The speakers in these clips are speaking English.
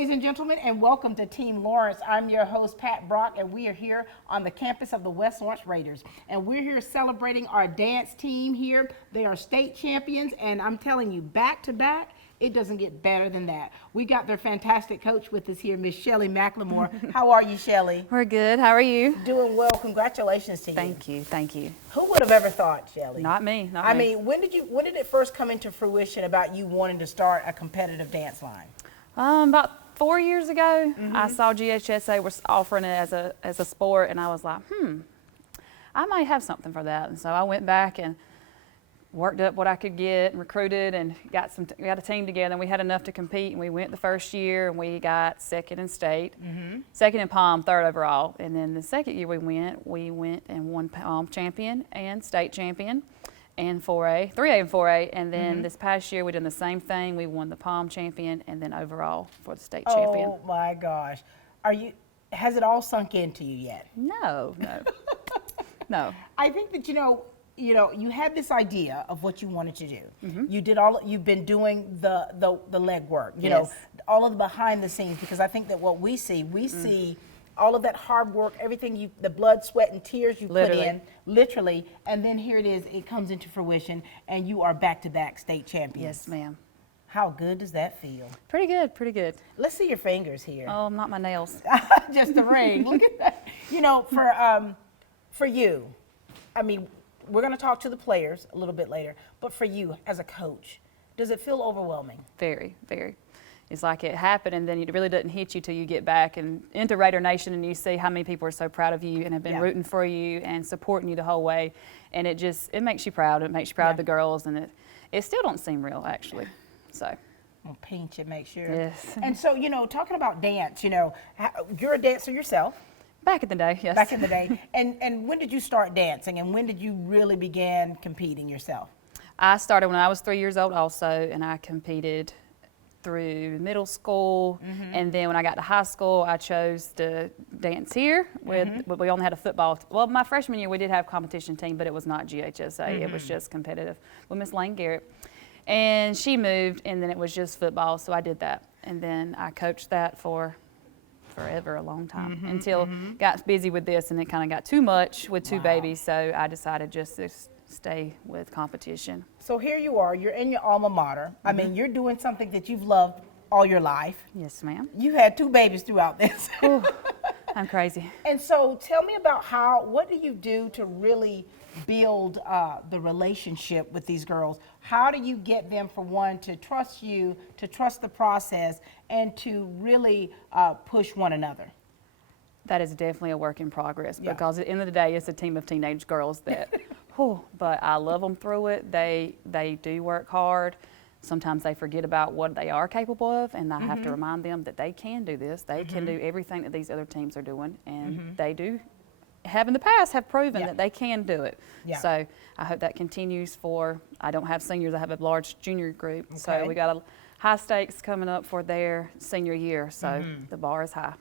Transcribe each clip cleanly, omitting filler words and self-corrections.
ladies and gentlemen, and welcome to Team Lawrence. I'm your host, Pat Brock, and we are here on the campus of the West Lawrence Raiders. And we're here celebrating our dance team here. They are state champions, and I'm telling you, back to back, it doesn't get better than that. We got their fantastic coach with us here, Miss Shelley McLemore. How are you, Shelley? We're good. How are you? Doing well. Congratulations to you. Thank you. Thank you. Who would have ever thought, Shelley? Not me. Not I me. mean, when did it first come into fruition about you wanting to start a competitive dance line? About 4 years ago, I saw GHSA was offering it as a sport, and I was like, I might have something for that. And so I went back and worked up what I could get and recruited and got a team together, and we had enough to compete, and we went the first year and we got second in state, second in Palm, third overall. And then the second year we went and won Palm champion and state champion and 3A and 4A. And then this past year we did the same thing. We won the Palm champion and then overall for the state champion. Oh my gosh. Has it all sunk into you yet? No. No. I think that you had this idea of what you wanted to do. You've been doing the legwork, you know, all of the behind the scenes, because I think that what we see all of that hard work, everything the blood, sweat, and tears you put in, literally, and then here it comes into fruition, and you are back-to-back state champions. Yes, ma'am. How good does that feel? Pretty good, pretty good. Let's see your fingers here. Oh, not my nails. Just the ring. Look at that. You know, for you, I mean, we're going to talk to the players a little bit later, but for you as a coach, does it feel overwhelming? Very, very. It's like it happened, and then it really doesn't hit you till you get back and into Raider Nation, and you see how many people are so proud of you and have been rooting for you and supporting you the whole way, and it makes you proud. It makes you proud of the girls, and it still don't seem real, actually. So. I'll paint you, make sure. Yes. And so, talking about dance, you're a dancer yourself. Back in the day, yes. Back in the day. And when did you start dancing, and when did you really begin competing yourself? I started when I was 3 years old also, and I competed through middle school, and then when I got to high school, I chose to dance here. But we only had a football. Well, my freshman year, we did have a competition team, but it was not GHSA. It was just competitive with Miss Lane Garrett. And she moved, and then it was just football, so I did that. And then I coached that for forever, a long time, until got busy with this, and it kind of got too much with two babies, so I decided just to stay with competition. So here you are, you're in your alma mater. I mean, you're doing something that you've loved all your life. Yes, ma'am. You had 2 babies throughout this. Ooh, I'm crazy. And so tell me about what do you do to really build the relationship with these girls? How do you get them, for one, to trust you, to trust the process, and to really push one another? That is definitely a work in progress, because at the end of the day, it's a team of teenage girls that, but I love them through it. They do work hard. Sometimes they forget about what they are capable of, and I have to remind them that they can do this. They can do everything that these other teams are doing, and they do have in the past have proven that they can do it. So I hope that continues I don't have seniors, I have a large junior group. So we got a high stakes coming up for their senior year, so the bar is high.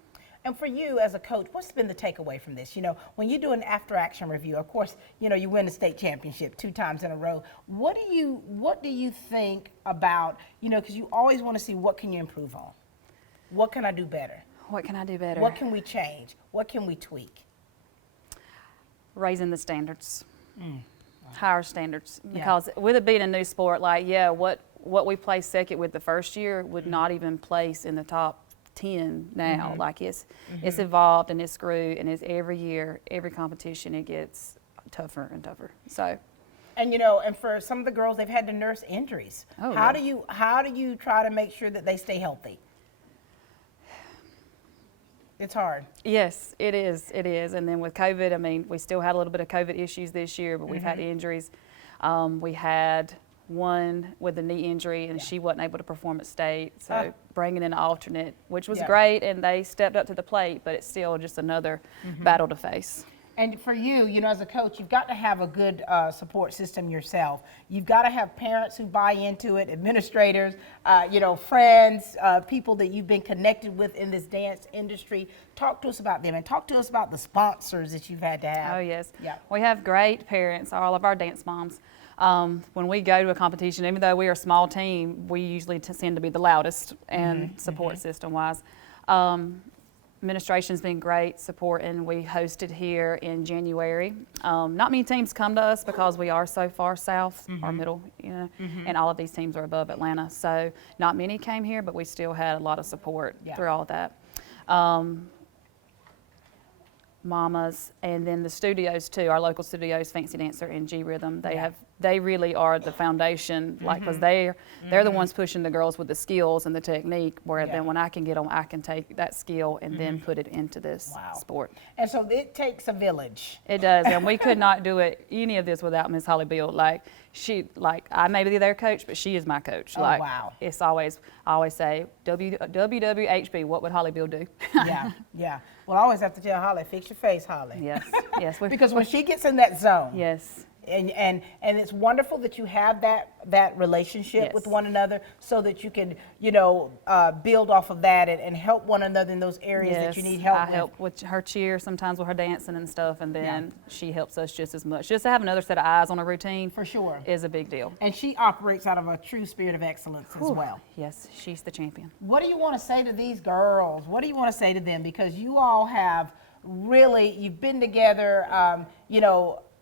And for you as a coach, what's been the takeaway from this? When you do an after-action review, of course, you win the state championship 2 times in a row. What do you think about, because you always want to see what can you improve on? What can I do better? What can I do better? What can we change? What can we tweak? Raising the standards, higher standards, because with it being a new sport, what we placed second with the first year would not even place in the top 10 now. Like it's evolved and it's grew, and it's every year, every competition, it gets tougher and tougher. So, and and for some of the girls, they've had to nurse injuries. How do you try to make sure that they stay healthy? It's hard. Yes, it is. It is. And then with COVID, I mean, we still had a little bit of COVID issues this year, but we've had injuries. We had one with a knee injury, and she wasn't able to perform at state. So bringing in an alternate, which was great, and they stepped up to the plate, but it's still just another battle to face. And for you, as a coach, you've got to have a good support system yourself. You've got to have parents who buy into it, administrators, friends, people that you've been connected with in this dance industry. Talk to us about them, and talk to us about the sponsors that you've had to have. Oh, yes. Yeah. We have great parents, all of our dance moms. When we go to a competition, even though we are a small team, we usually tend to be the loudest and support system-wise. Administration's been great support, and we hosted here in January. Not many teams come to us because we are so far south or middle, and all of these teams are above Atlanta. So not many came here, but we still had a lot of support through all of that. Mamas, and then the studios too, our local studios, Fancy Dancer and G Rhythm, they really are the foundation, like, because they're the ones pushing the girls with the skills and the technique, where then when I can get on, I can take that skill and then put it into this sport. And so it takes a village. It does, and we could not do any of this without Miss Holly Bill. Like, I may be their coach, but she is my coach. Oh, like, wow. It's always, I always say, WWHB, what would Holly Bill do? Yeah. Well, I always have to tell Holly, fix your face, Holly. Yes. Because when she gets in that zone. Yes. And it's wonderful that you have that relationship with one another, so that you can, build off of that and help one another in those areas that you need help with. I help with her cheer, sometimes with her dancing and stuff, and then she helps us just as much. Just to have another set of eyes on a routine, for sure, is a big deal. And she operates out of a true spirit of excellence as well. Yes, she's the champion. What do you want to say to these girls? What do you want to say to them? Because you all have really, you've been together,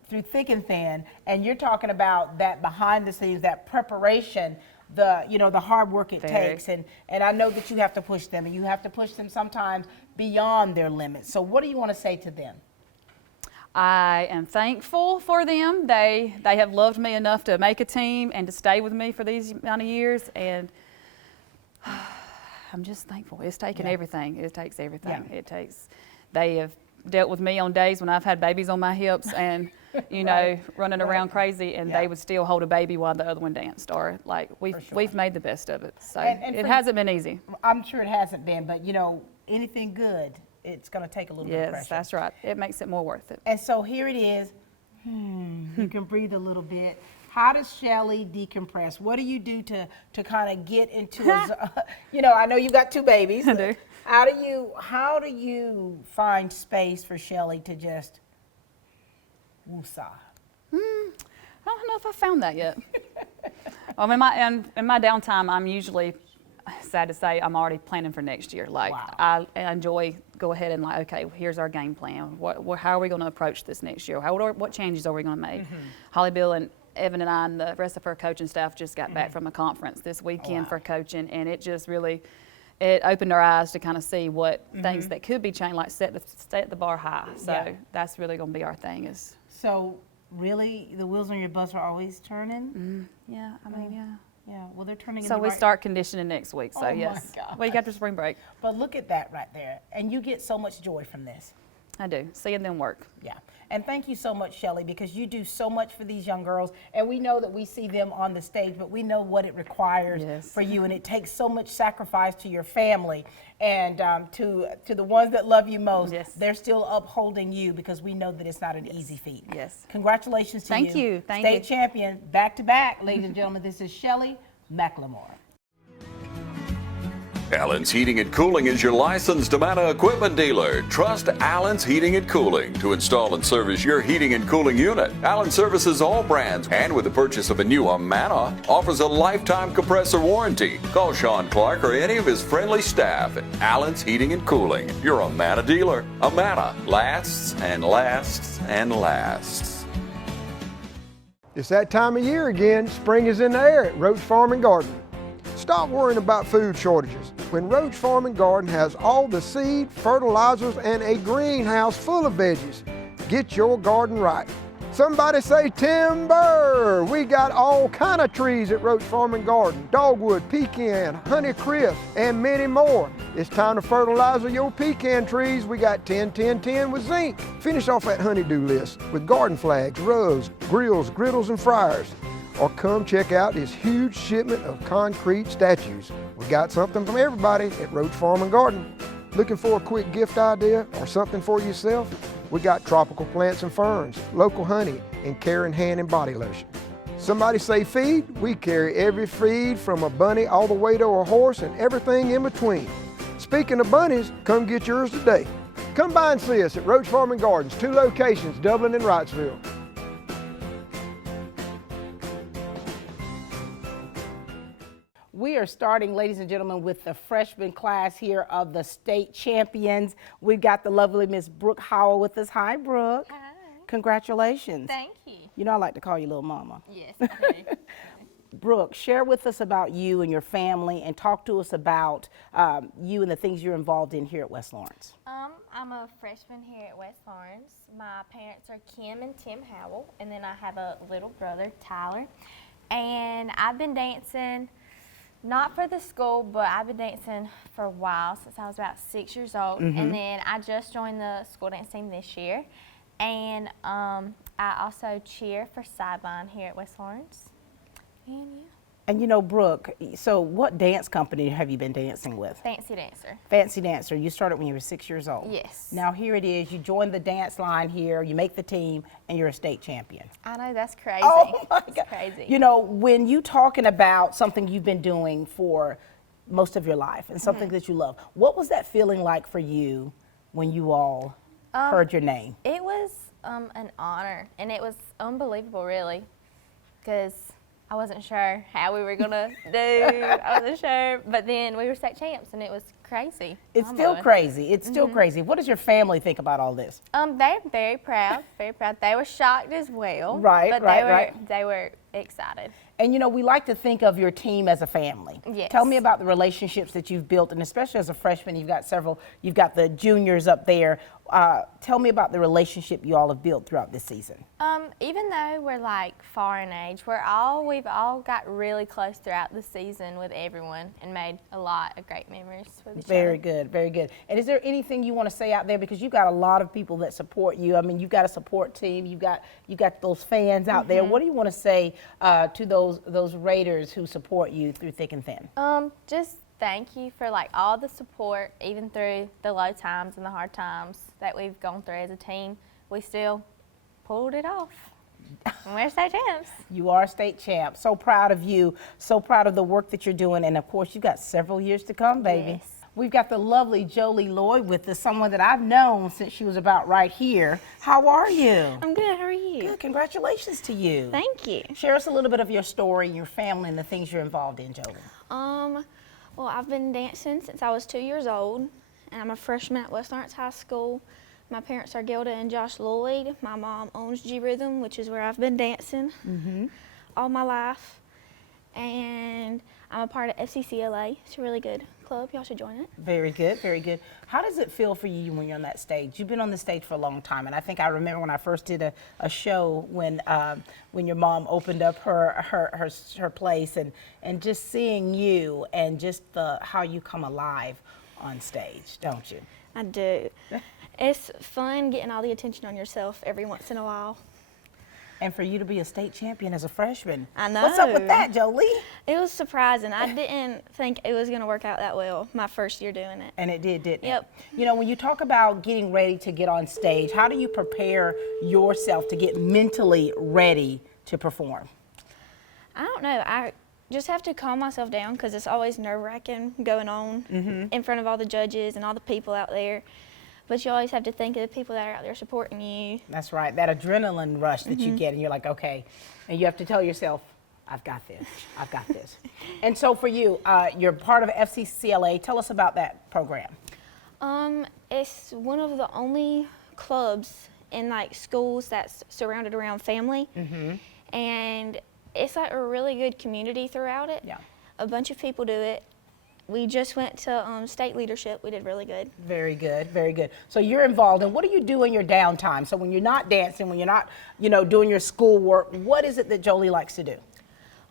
through thick and thin, and you're talking about that behind the scenes, that preparation, the hard work it takes, and I know that you have to push them, and you have to push them sometimes beyond their limits. So what do you want to say to them? I am thankful for them. They have loved me enough to make a team and to stay with me for these amount of years, and I'm just thankful. It's taken everything. It takes everything. They have dealt with me on days when I've had babies on my hips and running around crazy, and they would still hold a baby while the other one danced, or like we've made the best of it. So it hasn't been easy. I'm sure it hasn't been, but anything good, it's going to take a little bit of pressure. Yes, that's right. It makes it more worth it. And so here it is. You can breathe a little bit. How does Shelley decompress? What do you do to kind of get into I know you got 2 babies. I do. How do you find space for Shelley to just woosah? I don't know if I found that yet. In my downtime, I'm usually, sad to say, I'm already planning for next year. Like, I enjoy go ahead and okay, here's our game plan. How are we going to approach this next year? What changes are we going to make? Holly Bill and Evan and I and the rest of her coaching staff just got back from a conference this weekend for coaching, and it just really, it opened our eyes to kind of see what things that could be changed, like set the bar high. So that's really going to be our thing. So really, the wheels on your bus are always turning? Yeah, Yeah, well, they're turning. So we start conditioning next week. So yes, my gosh. week after spring break. But look at that right there, and you get so much joy from this. I do, seeing them work. Yeah, and thank you so much, Shelley, because you do so much for these young girls, and we know that we see them on the stage, but we know what it requires for you, and it takes so much sacrifice to your family, and to the ones that love you most. They're still upholding you, because we know that it's not an easy feat. Congratulations to you. Thank you. State champion, back to back, ladies and gentlemen. This is Shelley McLemore. Allen's Heating and Cooling is your licensed Amana equipment dealer. Trust Allen's Heating and Cooling to install and service your heating and cooling unit. Allen services all brands, and with the purchase of a new Amana, offers a lifetime compressor warranty. Call Sean Clark or any of his friendly staff at Allen's Heating and Cooling, your Amana dealer. Amana lasts and lasts and lasts. It's that time of year again. Spring is in the air at Roach Farm and Garden. Stop worrying about food shortages when Roach Farm and Garden has all the seed, fertilizers, and a greenhouse full of veggies. Get your garden right. Somebody say timber! We got all kind of trees at Roach Farm and Garden. Dogwood, pecan, honeycrisp, and many more. It's time to fertilize your pecan trees. We got 10-10-10 with zinc. Finish off that honeydew list with garden flags, rugs, grills, griddles, and fryers. Or come check out this huge shipment of concrete statues. We got something from everybody at Roach Farm and Garden. Looking for a quick gift idea or something for yourself? We got tropical plants and ferns, local honey, and care in hand and body lotion. Somebody say feed? We carry every feed from a bunny all the way to a horse and everything in between. Speaking of bunnies, come get yours today. Come by and see us at Roach Farm and Gardens, 2 locations, Dublin and Wrightsville. we are starting, ladies and gentlemen, with the freshman class here of the state champions. We've got the lovely Miss Brooke Howell with us. Hi, Brooke. Hi. Congratulations. Thank you. You know I like to call you Little Mama. Yes, okay. Brooke, share with us about you and your family and talk to us about you and the things you're involved in here at West Lawrence. I'm a freshman here at West Lawrence. My parents are Kim and Tim Howell, and then I have a little brother, Tyler. And I've been dancing, not for the school, but I've been dancing for a while, since I was about 6 years old. And then I just joined the school dance team this year. And I also cheer for sideline here at West Lawrence. And yeah. And you know, Brooke, so what dance company have you been dancing with? Fancy dancer. Fancy Dancer. You started when you were 6 years old. Yes. Now here it is. You joined the dance line here. You make the team, and you're a state champion. I know, that's crazy. Oh my God. It's crazy. You know, when you talking about something you've been doing for most of your life and something that you love, what was that feeling like for you when you all heard your name? It was an honor, and it was unbelievable, really, because I wasn't sure how we were gonna do. I wasn't sure, but then we were state champs, and it was crazy. It's still crazy. It's still crazy. What does your family think about all this? They're very proud, very proud. They were shocked as well. Right, but right. They were excited. And you know, we like to think of your team as a family. Yes. Tell me about the relationships that you've built, and especially as a freshman, you've got the juniors up there. Tell me about the relationship you all have built throughout this season. Even though we're like far in age, we've all got really close throughout the season with everyone and made a lot of great memories with each other. Very good, very good. And is there anything you want to say out there, because you've got a lot of people that support you? I mean, you've got a support team. You got those fans out there. What do you want to say to those Raiders who support you through thick and thin? Just thank you for like all the support, even through the low times and the hard times that we've gone through as a team. We still pulled it off. And we're state champs. You are state champ. So proud of you. So proud of the work that you're doing. And of course, you've got several years to come, baby. Yes. We've got the lovely Jolie Lloyd with us, someone that I've known since she was about right here. How are you? I'm good. How are you? Good. Congratulations to you. Thank you. Share us a little bit of your story, your family, and the things you're involved in, Jolie. Well, I've been dancing since I was 2 years old, and I'm a freshman at West Lawrence High School. My parents are Gilda and Josh Lloyd. My mom owns G Rhythm, which is where I've been dancing all my life. And I'm a part of FCCLA. It's a really good club. Y'all should join it. Very good, very good. How does it feel for you when you're on that stage? You've been on the stage for a long time, and I think I remember when I first did a show when your mom opened up her place, and just seeing you and just how you come alive on stage, don't you? I do. It's fun getting all the attention on yourself every once in a while. And for you to be a state champion as a freshman. I know. What's up with that, Jolie? It was surprising. I didn't think it was going to work out that well my first year doing it. And it did, didn't it? Yep. You know, when you talk about getting ready to get on stage, how do you prepare yourself to get mentally ready to perform? I don't know. I just have to calm myself down because it's always nerve-wracking going on in front of all the judges and all the people out there. But you always have to think of the people that are out there supporting you. That's right, that adrenaline rush that you get, and you're like, okay, and you have to tell yourself, I've got this, I've got this. And so for you, you're part of FCCLA. Tell us about that program. It's one of the only clubs in like schools that's surrounded around family. And it's like a really good community throughout it. Yeah. A bunch of people do it. We just went to state leadership. We did really good. Very good, very good. So you're involved, and what do you do in your downtime? So when you're not dancing, when you're not, doing your schoolwork, what is it that Jolie likes to do?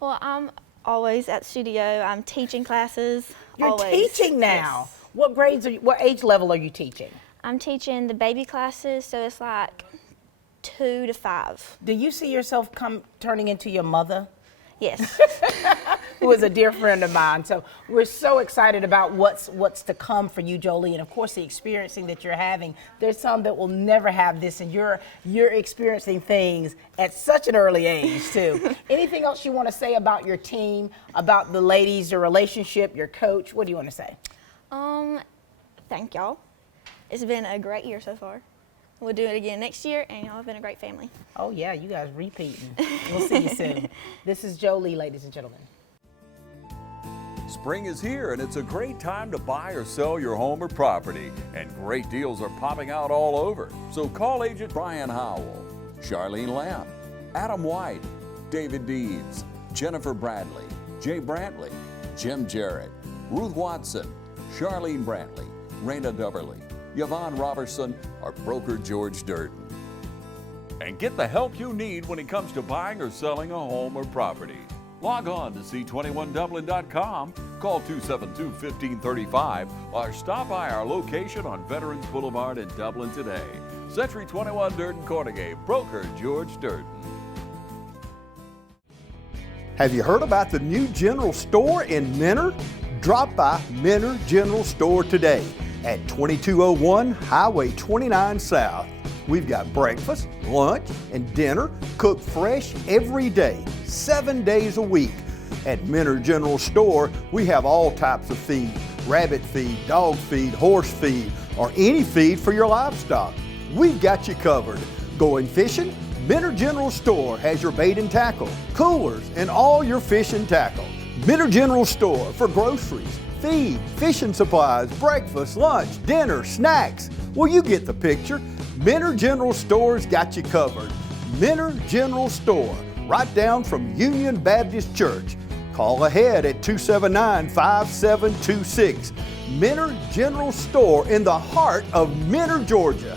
Well, I'm always at the studio. I'm teaching classes. You're always. teaching now. Yes. What grades what age level are you teaching? I'm teaching the baby classes, so it's like 2 to 5. Do you see yourself turning into your mother? Yes. Who is a dear friend of mine. So we're so excited about what's to come for you, Jolie, and of course the experiencing that you're having. There's some that will never have this, and you're experiencing things at such an early age too. Anything else you want to say about your team, about the ladies, your relationship, your coach? What do you want to say? Thank y'all. It's been a great year so far. We'll do it again next year, and y'all have been a great family. Oh yeah, you guys repeating. We'll see you soon. This is Jolie, ladies and gentlemen. Spring is here and it's a great time to buy or sell your home or property. And great deals are popping out all over. So call agent Brian Howell, Charlene Lamb, Adam White, David Deeds, Jennifer Bradley, Jay Brantley, Jim Jarrett, Ruth Watson, Charlene Brantley, Raina Duberly, Yvonne Robertson, or broker George Durden. And get the help you need when it comes to buying or selling a home or property. Log on to c21dublin.com, call 272-1535, or stop by our location on Veterans Boulevard in Dublin today. Century 21 Durden Cornegay, broker George Durden. Have you heard about the new general store in Menor? Drop by Menor General Store today at 2201 Highway 29 South. We've got breakfast, lunch, and dinner cooked fresh every day, 7 days a week. At Menor General Store, we have all types of feed: rabbit feed, dog feed, horse feed, or any feed for your livestock. We've got you covered. Going fishing? Menor General Store has your bait and tackle, coolers, and all your fish and tackle. Menor General Store for groceries, feed, fishing supplies, breakfast, lunch, dinner, snacks. Well, you get the picture. Menor General Store's got you covered. Menor General Store, right down from Union Baptist Church. Call ahead at 279-5726. Menor General Store in the heart of Menor, Georgia.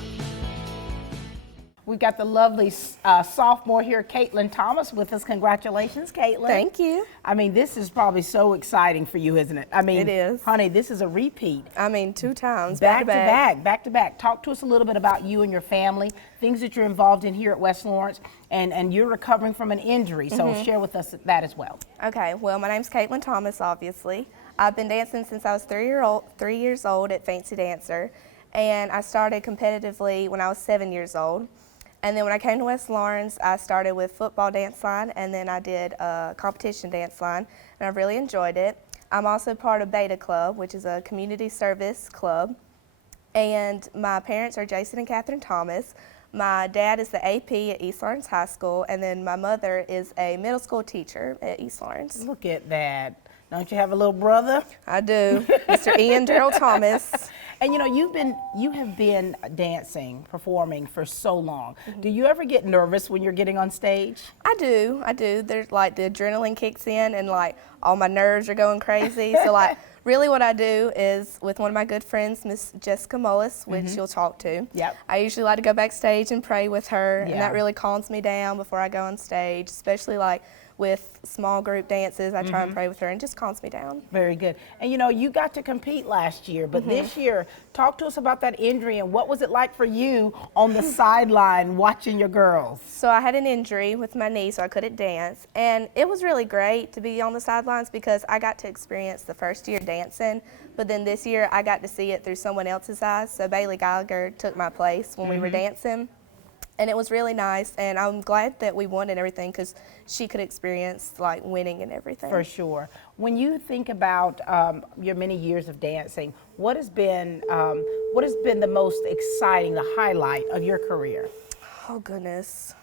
We've got the lovely sophomore here, Kaylin Thomas, with us. Congratulations, Kaylin. Thank you. I mean, this is probably so exciting for you, isn't it? I mean, It is. Honey, this is a repeat. I mean, 2 times, Back to back. Talk to us a little bit about you and your family, things that you're involved in here at West Lawrence, and you're recovering from an injury, so share with us that as well. Okay, well, my name's Kaylin Thomas, obviously. I've been dancing since I was 3 years old at Fancy Dancer, and I started competitively when I was 7 years old. And then when I came to West Lawrence, I started with football dance line, and then I did a competition dance line, and I really enjoyed it. I'm also part of Beta Club, which is a community service club. And my parents are Jason and Catherine Thomas. My dad is the AP at East Lawrence High School, and then my mother is a middle school teacher at East Lawrence. Look at that. Don't you have a little brother? I do, Mr. Ian Darrell Thomas. And you know, you have been dancing, performing for so long. Do you ever get nervous when you're getting on stage? I do. There's like the adrenaline kicks in and like all my nerves are going crazy. So like really what I do is with one of my good friends, Miss Jessica Mullis, which you'll talk to. Yep. I usually like to go backstage and pray with her, Yeah. and that really calms me down before I go on stage, especially like with small group dances. I try and pray with her and just calms me down. Very good. And you know, you got to compete last year, but this year, talk to us about that injury and what was it like for you on the sideline watching your girls? So I had an injury with my knee, so I couldn't dance. And it was really great to be on the sidelines because I got to experience the first year dancing, but then this year I got to see it through someone else's eyes. So Bailey Geiger took my place when we were dancing. And it was really nice, and I'm glad that we won and everything because she could experience like winning and everything. For sure. When you think about your many years of dancing, what has been the most exciting, the highlight of your career? Oh goodness.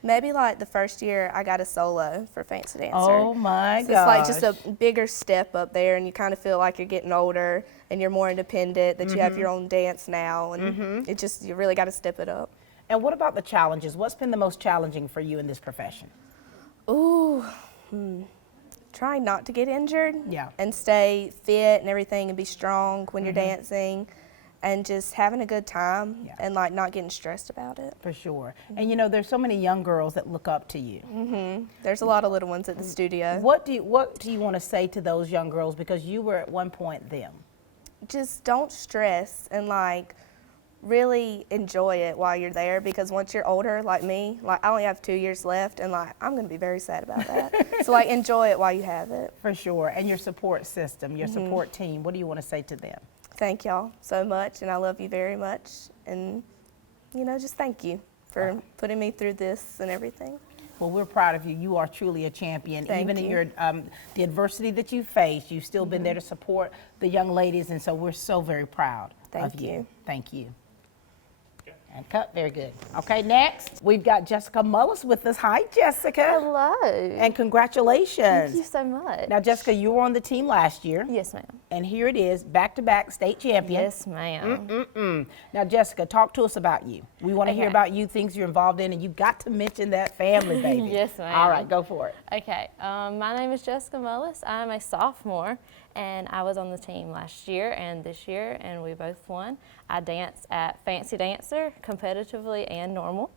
Maybe like the first year I got a solo for Fancy Dancer. Oh my So gosh. it's like just a bigger step up there, and you kind of feel like you're getting older and you're more independent, that you have your own dance now, and it just, you really got to step it up. And what about the challenges? What's been the most challenging for you in this profession? Ooh, trying not to get injured. Yeah. And stay fit and everything and be strong when you're dancing, and just having a good time and like not getting stressed about it. For sure. And you know, there's so many young girls that look up to you. There's a lot of little ones at the studio. What do you want to say to those young girls, because you were at one point them? Just don't stress and like really enjoy it while you're there, because once you're older like me, like I only have 2 years left, and like I'm gonna be very sad about that. So like enjoy it while you have it. For sure. And your support system, your support team, what do you want to say to them? Thank y'all so much, and I love you very much, and you know, just thank you for putting me through this and everything. Well, we're proud of you. You are truly a champion. Thank Even you. in your the adversity that you faced, you've still been there to support the young ladies, and so we're so very proud Thank of you. you. Thank you. And cut, very good. Okay, next, we've got Jessica Mullis with us. Hi, Jessica. Hello. And congratulations. Thank you so much. Now, Jessica, you were on the team last year. Yes, ma'am. And here it is, back-to-back state champion. Yes, ma'am. Now, Jessica, talk to us about you. We want to hear Okay. about you, things you're involved in, and you've got to mention that family, baby. Yes, ma'am. All right, go for it. Okay, my name is Jessica Mullis. I'm a sophomore, and I was on the team last year and this year, and we both won. I dance at Fancy Dancer, competitively and normal.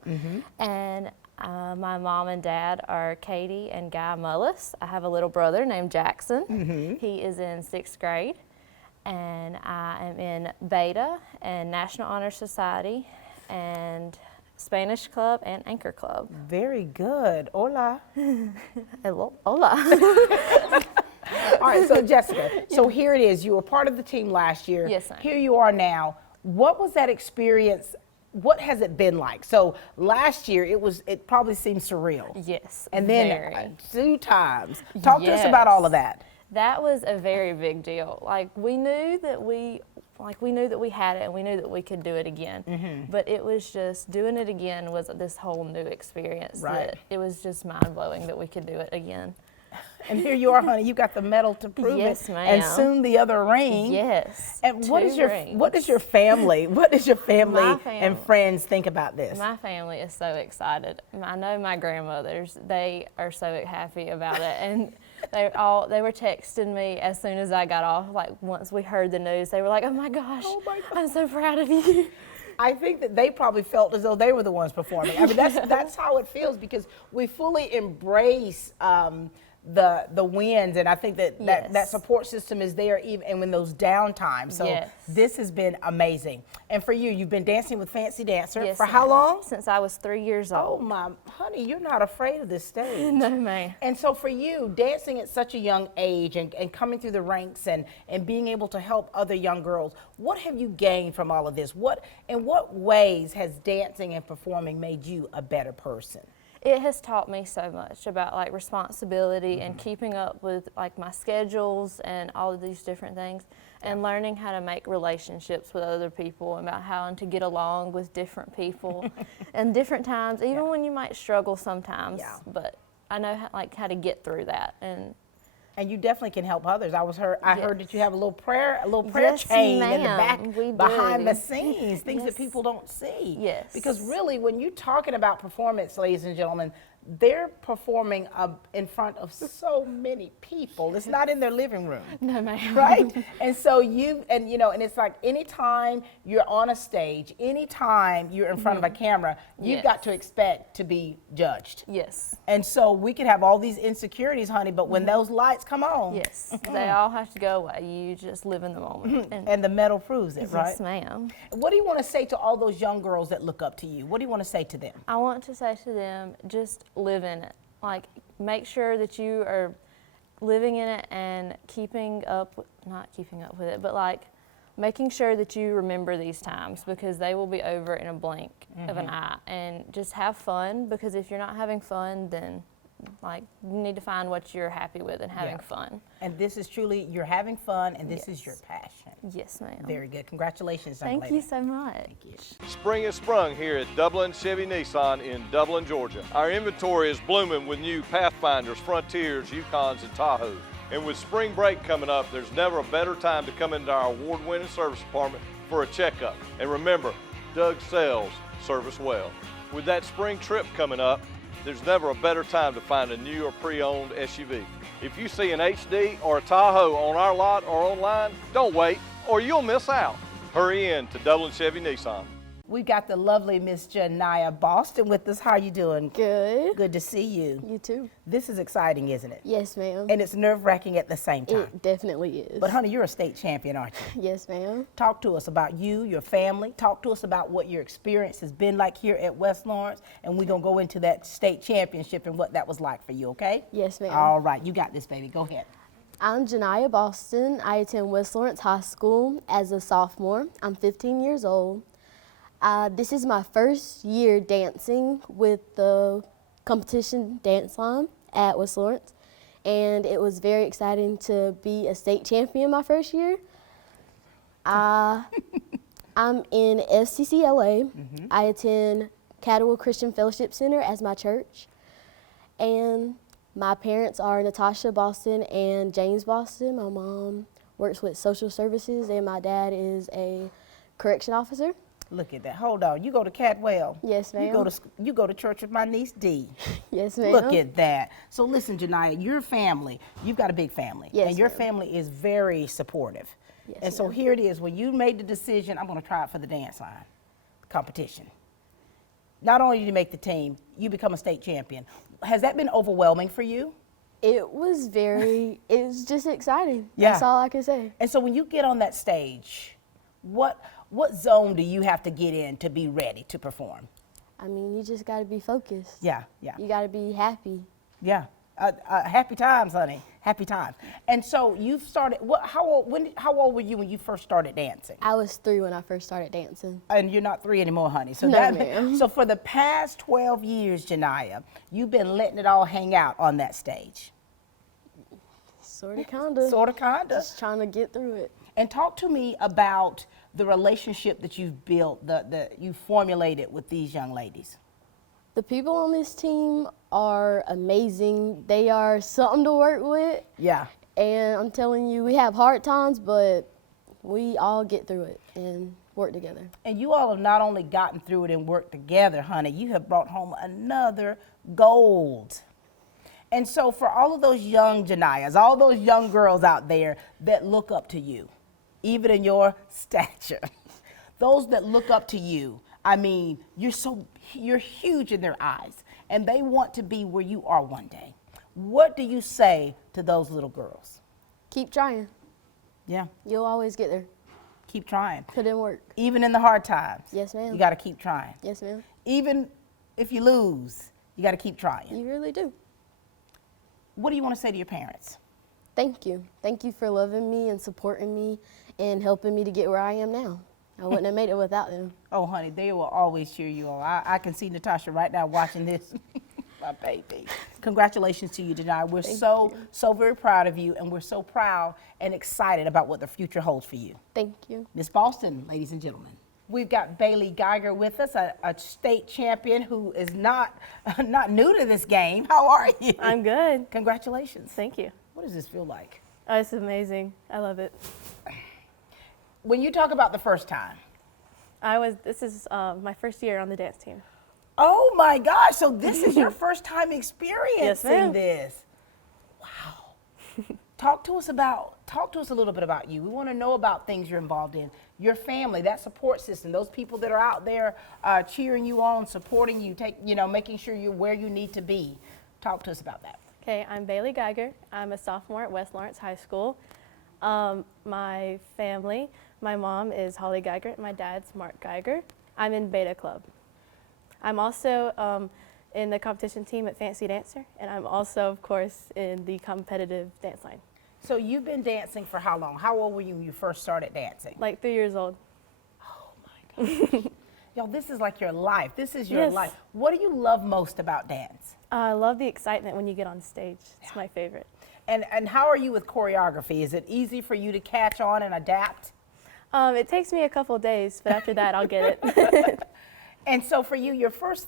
And my mom and dad are Katie and Guy Mullis. I have a little brother named Jackson. He is in 6th grade. And I am in Beta and National Honor Society and Spanish Club and Anchor Club. Very good. Hola. Hello. Hola. All right, so Jessica, so here it is. You were part of the team last year. Yes, ma'am. Here you are now. What was that experience? What has it been like? So last year, it probably seemed surreal. Yes. And then very. 2 times. Talk to us about all of that. That was a very big deal. Like we knew that we had it and we knew that we could do it again. But it was just doing it again was this whole new experience. Right. That it was just mind blowing that we could do it again. And here you are, honey. You got the medal to prove Yes, it, ma'am. and soon the other ring. Yes. And what 2 is your rings. what does your family My and friends think about this? My family is so excited. I know my grandmothers, they are so happy about it. And they were texting me as soon as I got off, like once we heard the news, they were like, oh my gosh, I'm so proud of you. I think that they probably felt as though they were the ones performing. I mean, that's how it feels because we fully embrace the wins, and I think that support system is there even and when those down times. So this has been amazing. And for you, you've been dancing with Fancy Dancer for how long? Since I was 3 years Oh old. my honey, you're not afraid of this stage. No, ma'am. And so for you, dancing at such a young age and coming through the ranks and being able to help other young girls, what have you gained from all of this? In what ways has dancing and performing made you a better person? It has taught me so much about like responsibility and keeping up with like my schedules and all of these different things and learning how to make relationships with other people and about how to get along with different people and different times, even when you might struggle sometimes, but I know how to get through that. And you definitely can help others. I heard that you have a little prayer Yes, chain in the back we behind do. the scenes, things that people don't see. Yes. Because really, when you're talking about performance, ladies and gentlemen, they're performing in front of so many people. It's not in their living room. No, ma'am. Right? And so and it's like anytime you're on a stage, anytime you're in front of a camera, you've got to expect to be judged. Yes. And so we could have all these insecurities, honey, but when those lights come on. Yes. They all have to go away. You just live in the moment. And the medal proves it, right? Yes, ma'am. What do you want to say to all those young girls that look up to you? What do you want to say to them? I want to say to them, just live in it. Like, make sure that you are living in it and not keeping up with it, but like making sure that you remember these times because they will be over in a blink of an eye. And just have fun, because if you're not having fun, then like you need to find what you're happy with and having fun. And this is truly, you're having fun, and this is your passion. Yes, ma'am. Very good. Congratulations, young Thank lady. you so much. Thank you. Spring is sprung here at Dublin Chevy Nissan in Dublin, Georgia. Our inventory is blooming with new Pathfinders, Frontiers, Yukons, and Tahoes. And with spring break coming up, there's never a better time to come into our award-winning service department for a checkup. And remember, Doug sells service well. With that spring trip coming up, there's never a better time to find a new or pre-owned SUV. If you see an HD or a Tahoe on our lot or online, don't wait or you'll miss out. Hurry in to Dublin Chevy Nissan. We got the lovely Miss Jania Boston with us. How are you doing? Good. Good to see you. You too. This is exciting, isn't it? Yes, ma'am. And it's nerve-wracking at the same time. It definitely is. But honey, you're a state champion, aren't you? Yes, ma'am. Talk to us about you, your family. Talk to us about what your experience has been like here at West Lawrence, and we're going to go into that state championship and what that was like for you, okay? Yes, ma'am. All right, you got this, baby. Go ahead. I'm Jania Boston. I attend West Lawrence High School as a sophomore. I'm 15 years old. This is my first year dancing with the competition dance line at West Lawrence, and it was very exciting to be a state champion my first year. I'm in FCCLA. I attend Cadwell Christian Fellowship Center as my church. And my parents are Natasha Boston and James Boston. My mom works with social services, and my dad is a correction officer. Look at that. Hold on. You go to Cadwell. Yes, ma'am. You go to church with my niece Dee. Yes, ma'am. Look at that. So listen, Jania, your family, you've got a big family. Yes, and your ma'am. family is very supportive. Yes, and so ma'am. here it is. When you made the decision, I'm going to try it for the dance line competition. Not only did you make the team, you become a state champion. Has that been overwhelming for you? It was just exciting. Yeah. That's all I can say. And so when you get on that stage, what zone do you have to get in to be ready to perform? I mean, you just got to be focused. Yeah. You got to be happy. Yeah. Happy times, honey. Happy times. And so you've started, how old were you when you first started dancing? I was 3 when I first started dancing. And you're not 3 anymore, honey. So No, ma'am. So for the past 12 years, Jania, you've been letting it all hang out on that stage. Sort of, kind of. Sort of, kind of. Just trying to get through it. And talk to me about the relationship that you've built, you formulated with these young ladies. The people on this team are amazing. They are something to work with. Yeah. And I'm telling you, we have hard times, but we all get through it and work together. And you all have not only gotten through it and worked together, honey, you have brought home another gold. And so for all of those young Janias, all those young girls out there that look up to you, even in your stature, those that look up to you, I mean, you're huge in their eyes, and they want to be where you are one day. What do you say to those little girls? Keep trying. Yeah. You'll always get there. Keep trying. Put in work. Even in the hard times. Yes, ma'am. You got to keep trying. Yes, ma'am. Even if you lose, you got to keep trying. You really do. What do you want to say to your parents? Thank you. Thank you for loving me and supporting me and helping me to get where I am now. I wouldn't have made it without them. Oh, honey, they will always cheer you on. I can see Natasha right now watching this. My baby. Congratulations to you, Jania. We're so very proud of you, and we're so proud and excited about what the future holds for you. Thank you. Miss Boston, ladies and gentlemen. We've got Brayley Geiger with us, a state champion who is not new to this game. How are you? I'm good. Congratulations. Thank you. What does this feel like? Oh, it's amazing. I love it. When you talk about the first time. This is my first year on the dance team. Oh my gosh, so this is your first time experiencing ma'am. this. Wow. Talk to us a little bit about you. We want to know about things you're involved in. Your family, that support system, those people that are out there cheering you on, supporting you, making sure you're where you need to be. Talk to us about that. Okay, I'm Brayley Geiger. I'm a sophomore at West Lawrence High School. My family, my mom is Holly Geiger, and my dad's Mark Geiger. I'm in Beta Club. I'm also in the competition team at Fancy Dancer, and I'm also, of course, in the competitive dance line. So you've been dancing for how long? How old were you when you first started dancing? Like 3 years old. Oh my gosh. Yo, this is like your life. This is your life. What do you love most about dance? I love the excitement when you get on stage. It's my favorite. And how are you with choreography? Is it easy for you to catch on and adapt? It takes me a couple days, but after that, I'll get it. And so for you, your first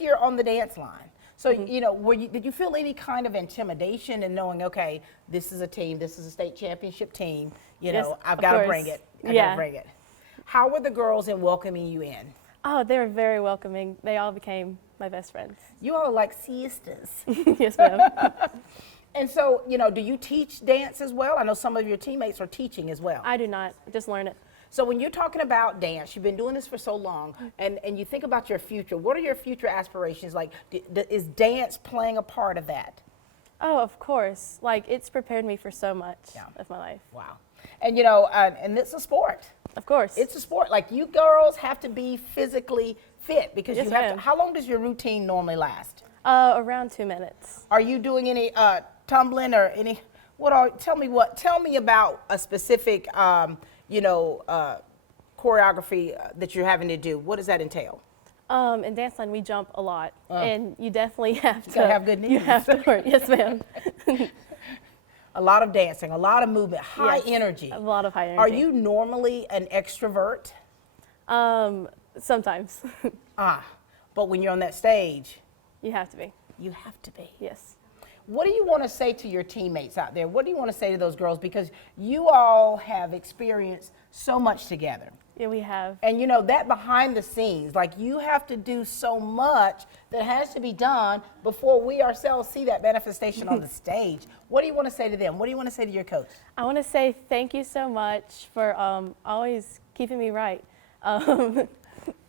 year on the dance line, so did you feel any kind of intimidation in knowing, okay, this is a team, this is a state championship team, Yes, I've got to bring it. I got to bring it. How were the girls in welcoming you in? Oh, they were very welcoming. They all became my best friends. You all are like sisters. Yes, ma'am. And so, do you teach dance as well? I know some of your teammates are teaching as well. I do not. Just learn it. So when you're talking about dance, you've been doing this for so long, and you think about your future. What are your future aspirations? Like, is dance playing a part of that? Oh, of course. Like, it's prepared me for so much of my life. Wow. And, and it's a sport. Of course. It's a sport. Like, you girls have to be physically fit because Yes, you have ma'am. to. How long does your routine normally last? Around 2 minutes. Are you doing any tumbling or any? Tell me about a specific choreography that you're having to do. What does that entail? In dance line, we jump a lot, and you definitely have to gotta have good knees. You have to work. Yes, ma'am. A lot of dancing, a lot of movement, high energy. A lot of high energy. Are you normally an extrovert? Sometimes. But when you're on that stage, You have to be. you have to be. Yes. What do you want to say to your teammates out there? What do you want to say to those girls? Because you all have experienced so much together. Yeah, we have. And you know, that behind the scenes, like you have to do so much that has to be done before we ourselves see that manifestation on the stage. What do you want to say to them? What do you want to say to your coach? I want to say thank you so much for always keeping me right.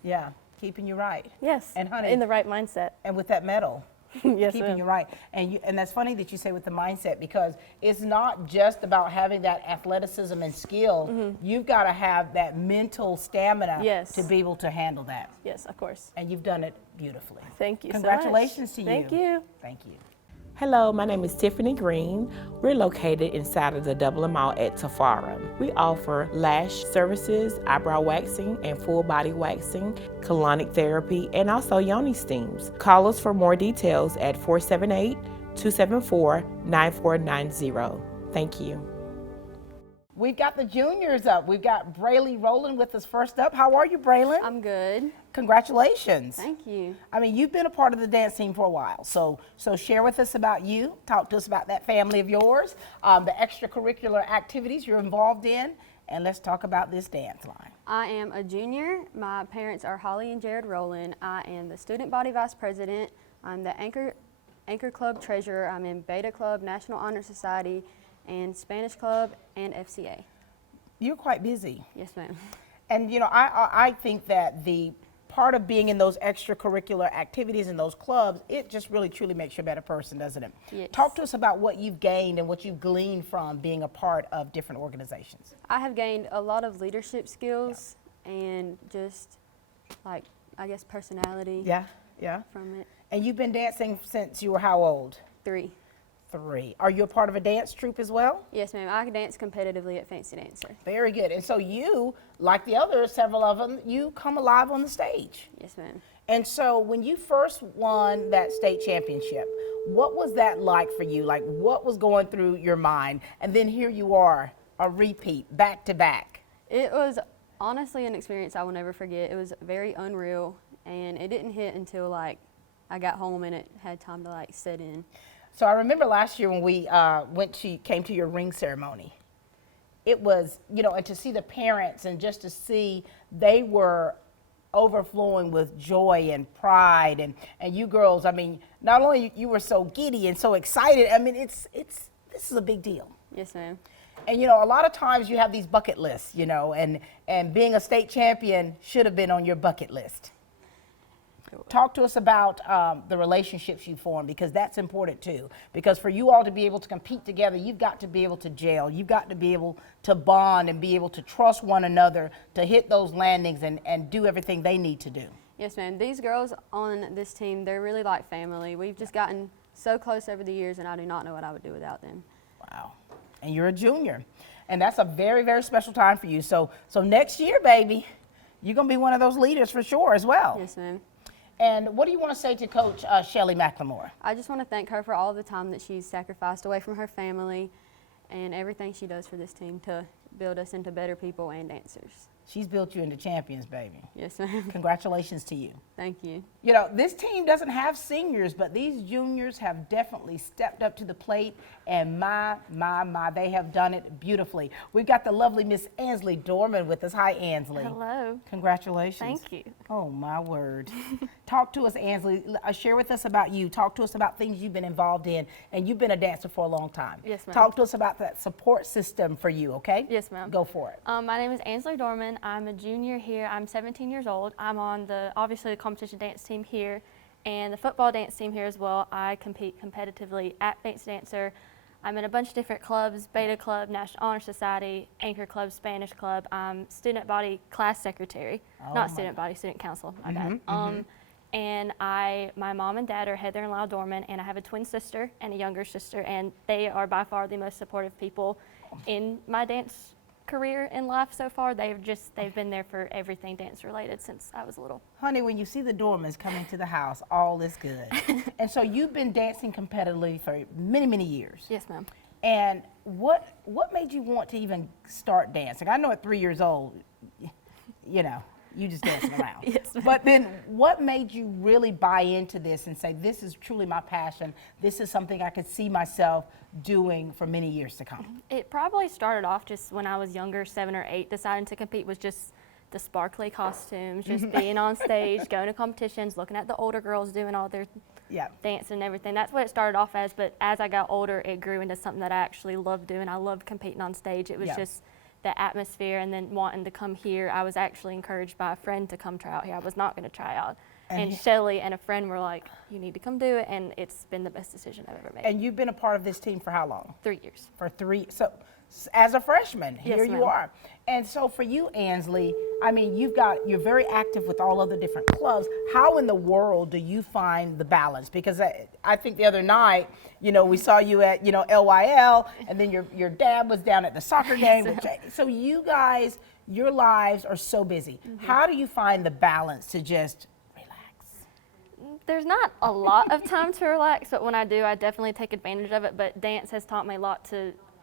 Yeah, keeping you right. Yes. And honey, in the right mindset. and with that medal. Yes, Keeping ma'am. you right. And that's funny that you say with the mindset, because it's not just about having that athleticism and skill. You've got to have that mental stamina Yes. to be able to handle that. Yes, of course. And you've done it beautifully. Thank you Congratulations so to much. you. Thank you. Thank you. Hello, my name is Tiffany Green. We're located inside of the Dublin Mall at Tafara. We offer lash services, eyebrow waxing, and full body waxing, colonic therapy, and also yoni steams. Call us for more details at 478-274-9490. Thank you. We've got the juniors up. We've got Brayley Roland with us first up. How are you, Braylon? I'm good. Congratulations. Thank you. I mean, you've been a part of the dance team for a while, so share with us about you. Talk to us about that family of yours, the extracurricular activities you're involved in, and let's talk about this dance line. I am a junior. My parents are Holly and Jared Roland. I am the student body vice president. I'm the Anchor Club treasurer. I'm in Beta Club, National Honor Society, and Spanish Club, and FCA. You're quite busy. Yes, ma'am. And you know, I think that the part of being in those extracurricular activities in those clubs, it just really truly makes you a better person, doesn't it? Yes. Talk to us about what you've gained and what you've gleaned from being a part of different organizations. I have gained a lot of leadership skills and just, like, I guess personality Yeah. from it. And you've been dancing since you were how old? 3. 3. Are you a part of a dance troupe as well? Yes, ma'am. I dance competitively at Fancy Dancer. Very good. And so you, like the others, several of them, you come alive on the stage. Yes, ma'am. And so when you first won that state championship, what was that like for you? Like, what was going through your mind? And then here you are, a repeat, back to back. It was honestly an experience I will never forget. It was very unreal, and it didn't hit until, like, I got home and it had time to, like, set in. So I remember last year when we came to your ring ceremony, it was, you know, and to see the parents and just to see they were overflowing with joy and pride, and you girls, I mean, not only you were so giddy and so excited, I mean, this is a big deal. Yes, ma'am. And you know, a lot of times you have these bucket lists, you know, and being a state champion should have been on your bucket list. Talk to us about the relationships you form, because that's important too. Because for you all to be able to compete together, you've got to be able to gel. You've got to be able to bond and be able to trust one another to hit those landings and do everything they need to do. Yes, ma'am. These girls on this team, they're really like family. We've just gotten so close over the years, and I do not know what I would do without them. Wow. And you're a junior. And that's a very, very special time for you. So next year, baby, you're going to be one of those leaders for sure as well. Yes, ma'am. And what do you want to say to Coach Shelley McLemore? I just want to thank her for all the time that she's sacrificed away from her family and everything she does for this team to build us into better people and dancers. She's built you into champions, baby. Yes, ma'am. Congratulations to you. Thank you. You know, this team doesn't have seniors, but these juniors have definitely stepped up to the plate, and my, they have done it beautifully. We've got the lovely Miss Ansley Dorman with us. Hi, Ansley. Hello. Congratulations. Thank you. Oh, my word. Talk to us, Ansley. Share with us about you. Talk to us about things you've been involved in, and you've been a dancer for a long time. Yes, ma'am. Talk to us about that support system for you, okay? Yes, ma'am. Go for it. My name is Ansley Dorman. I'm a junior here. I'm 17 years old. I'm on obviously the competition dance team here and the football dance team here as well. I compete competitively at Fancy Dancer. I'm in a bunch of different clubs: Beta Club, National Honor Society, Anchor Club, Spanish Club. I'm student body class secretary, not student body, student council, my bad. And my mom and dad are Heather and Lyle Dorman, and I have a twin sister and a younger sister, and they are by far the most supportive people in my dance career in life so far. They've been there for everything dance related since I was little. Honey, when you see the Dormans coming to the house, all is good. And so you've been dancing competitively for many, many years. Yes, ma'am. And what made you want to even start dancing? I know at 3 years old, you know. You just dancing around. Yes, ma'am. But then what made you really buy into this and say, this is truly my passion. This is something I could see myself doing for many years to come? It probably started off just when I was younger, 7 or 8, deciding to compete was just the sparkly costumes, just being on stage, going to competitions, looking at the older girls doing all their dancing and everything. That's what it started off as, but as I got older, it grew into something that I actually loved doing. I loved competing on stage. It was just the atmosphere, and then wanting to come here. I was actually encouraged by a friend to come try out here. I was not going to try out. And Shelley and a friend were like, you need to come do it, and it's been the best decision I've ever made. And you've been a part of this team for how long? 3 years. For 3, so as a freshman, here Yes, you ma'am. are. And so for you, Ansley, I mean, you're very active with all of the different clubs. How in the world do you find the balance? Because I think the other night, you know, we saw you at, you know, LYL, and then your dad was down at the soccer game. So you guys, your lives are so busy. How do you find the balance to just relax? There's not a lot of time to relax, but when I do, I definitely take advantage of it. But dance has taught me a lot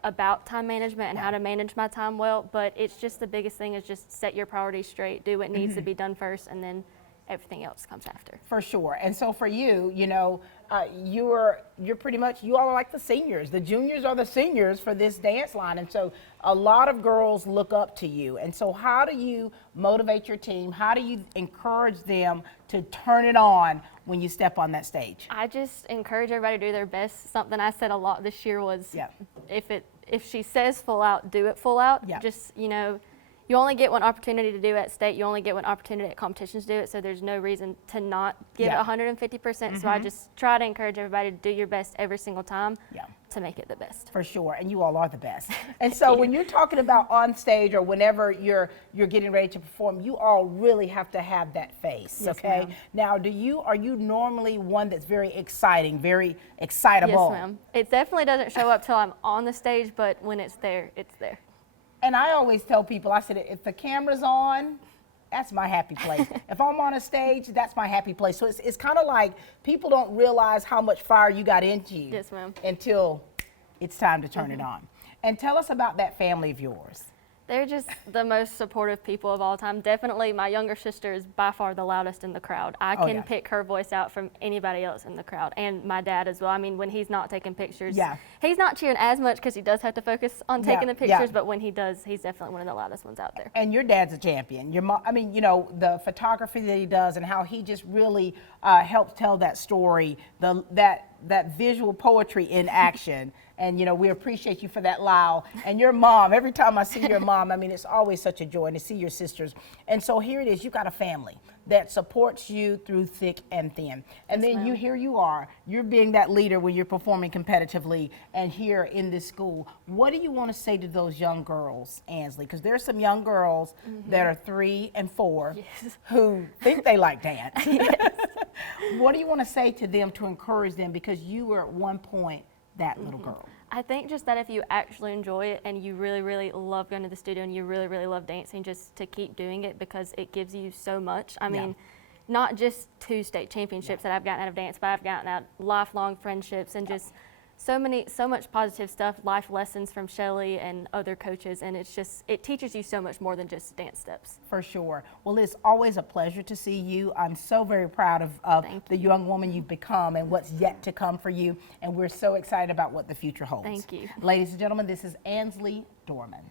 about time management and how to manage my time well. But it's just the biggest thing is just set your priorities straight, do what needs to be done first, and then everything else comes after. For sure. And so for you, you know, you're pretty much, you all are like the seniors. The juniors are the seniors for this dance line. And so a lot of girls look up to you. And so how do you motivate your team? How do you encourage them to turn it on when you step on that stage? I just encourage everybody to do their best. Something I said a lot this year was, if she says full out, do it full out. Just, you know, you only get one opportunity to do it at state. You only get one opportunity at competitions to do it. So there's no reason to not give it 150%. So I just try to encourage everybody to do your best every single time to make it the best. For sure, and you all are the best. And so when you're talking about on stage or whenever you're getting ready to perform, you all really have to have that face, Yes, okay? ma'am. Now, are you normally one that's very exciting, very excitable? Yes, ma'am. It definitely doesn't show up till I'm on the stage, but when it's there, it's there. And I always tell people, I said, if the camera's on, that's my happy place. If I'm on a stage, that's my happy place. So it's kind of like people don't realize how much fire you got into you Yes, ma'am. until it's time to turn it on. And tell us about that family of yours. They're just the most supportive people of all time. Definitely my younger sister is by far the loudest in the crowd. I can pick her voice out from anybody else in the crowd, and my dad as well. I mean, when he's not taking pictures, he's not cheering as much because he does have to focus on taking the pictures, but when he does, he's definitely one of the loudest ones out there. And your dad's a champion. Your mom, I mean, you know, the photography that he does and how he just really helps tell that story, that visual poetry in action. And, you know, we appreciate you for that, Lyle. And your mom, every time I see your mom, I mean, it's always such a joy to see your sisters. And so here it is, you got a family that supports you through thick and thin. And then here you are, you're being that leader when you're performing competitively and here in this school. What do you want to say to those young girls, Ansley? Because there's some young girls that are 3 and 4 who think they like dance. What do you want to say to them to encourage them? Because you were at one point that little girl. I think just that if you actually enjoy it and you really, really love going to the studio and you really, really love dancing, just to keep doing it because it gives you so much. I mean, not just 2 state championships that I've gotten out of dance, but I've gotten out lifelong friendships and just so much positive stuff, life lessons from Shelley and other coaches, and it's just, it teaches you so much more than just dance steps. For sure. Well, it's always a pleasure to see you. I'm so very proud of the young woman you've become and what's yet to come for you, and we're so excited about what the future holds. Thank you. Ladies and gentlemen, this is Ansley Dorman.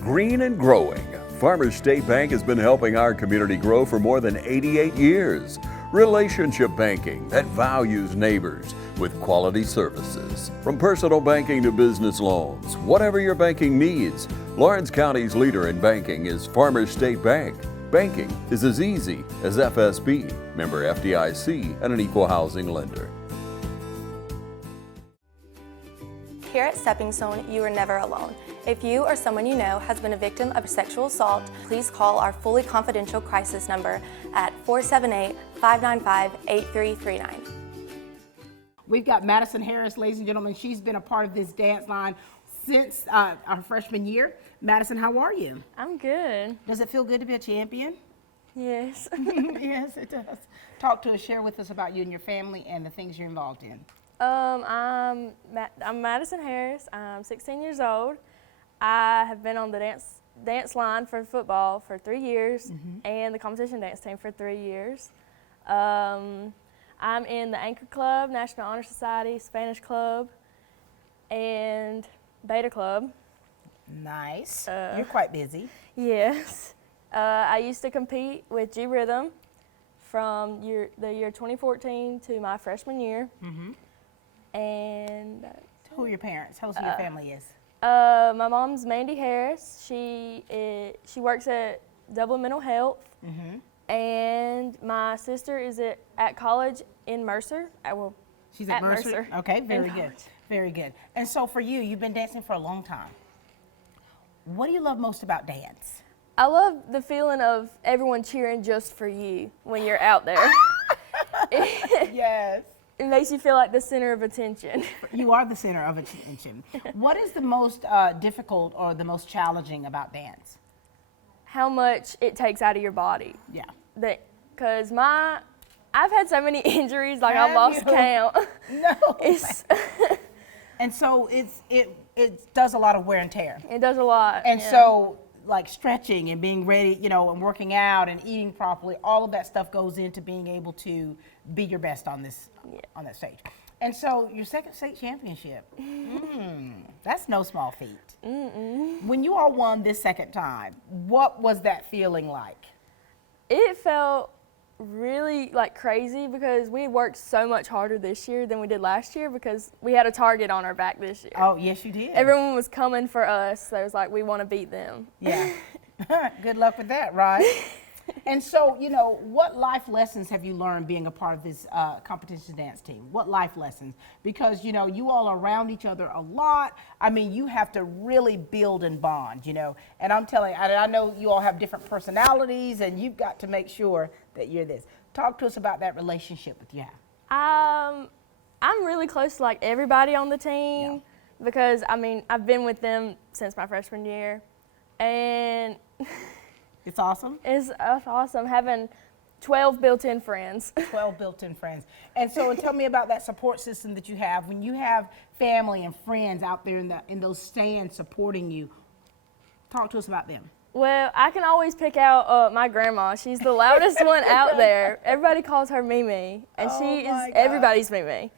Green and growing. Farmers State Bank has been helping our community grow for more than 88 years. Relationship banking that values neighbors with quality services. From personal banking to business loans, whatever your banking needs, Lawrence County's leader in banking is Farmers State Bank. Banking is as easy as FSB, member FDIC, and an equal housing lender. Here at Stepping Stone, you are never alone. If you or someone you know has been a victim of sexual assault, please call our fully confidential crisis number at 478-595-8339. We've got Madison Harris, ladies and gentlemen. She's been a part of this dance line since our freshman year. Madison, how are you? I'm good. Does it feel good to be a champion? Yes. Yes, it does. Talk to us, share with us about you and your family and the things you're involved in. I'm Madison Harris. I'm 16 years old. I have been on the dance line for football for 3 years and the competition dance team for 3 years. I'm in the Anchor Club, National Honor Society, Spanish Club, and Beta Club. Nice. You're quite busy. Yes. I used to compete with G Rhythm from the year 2014 to my freshman year. And who are your parents? Tell us who your family is. My mom's Mandy Harris. She works at Dublin Mental Health. And my sister is at college in Mercer. She's at Mercer. Okay, very good. Very good. And so for you, you've been dancing for a long time. What do you love most about dance? I love the feeling of everyone cheering just for you when you're out there. Yes. It makes you feel like the center of attention. You are the center of attention. What is the most difficult or the most challenging about dance? How much it takes out of your body. Yeah. Because I've had so many injuries, like I've lost count. No. And so it does a lot of wear and tear. It does a lot. And so like stretching and being ready, and working out and eating properly, all of that stuff goes into being able to be your best on that stage. And so your second state championship, that's no small feat. When you all won this second time, what was that feeling like? It felt really crazy because we had worked so much harder this year than we did last year because we had a target on our back this year. Oh, yes, you did. Everyone was coming for us. So it was like, we want to beat them. Yeah. Good luck with that, right? And so, what life lessons have you learned being a part of this competition dance team? What life lessons? Because, you all are around each other a lot. I mean, you have to really build and bond, And I'm telling you, I know you all have different personalities, and you've got to make sure that you're this. Talk to us about that relationship with you. I'm really close to everybody on the team because, I've been with them since my freshman year. And it's awesome. It's awesome having 12 built-in friends. 12 built-in friends. And so tell me about that support system that you have. When you have family and friends out there in those stands supporting you, talk to us about them. Well, I can always pick out my grandma. She's the loudest one out there. Everybody calls her Mimi, and she is everybody's Mimi.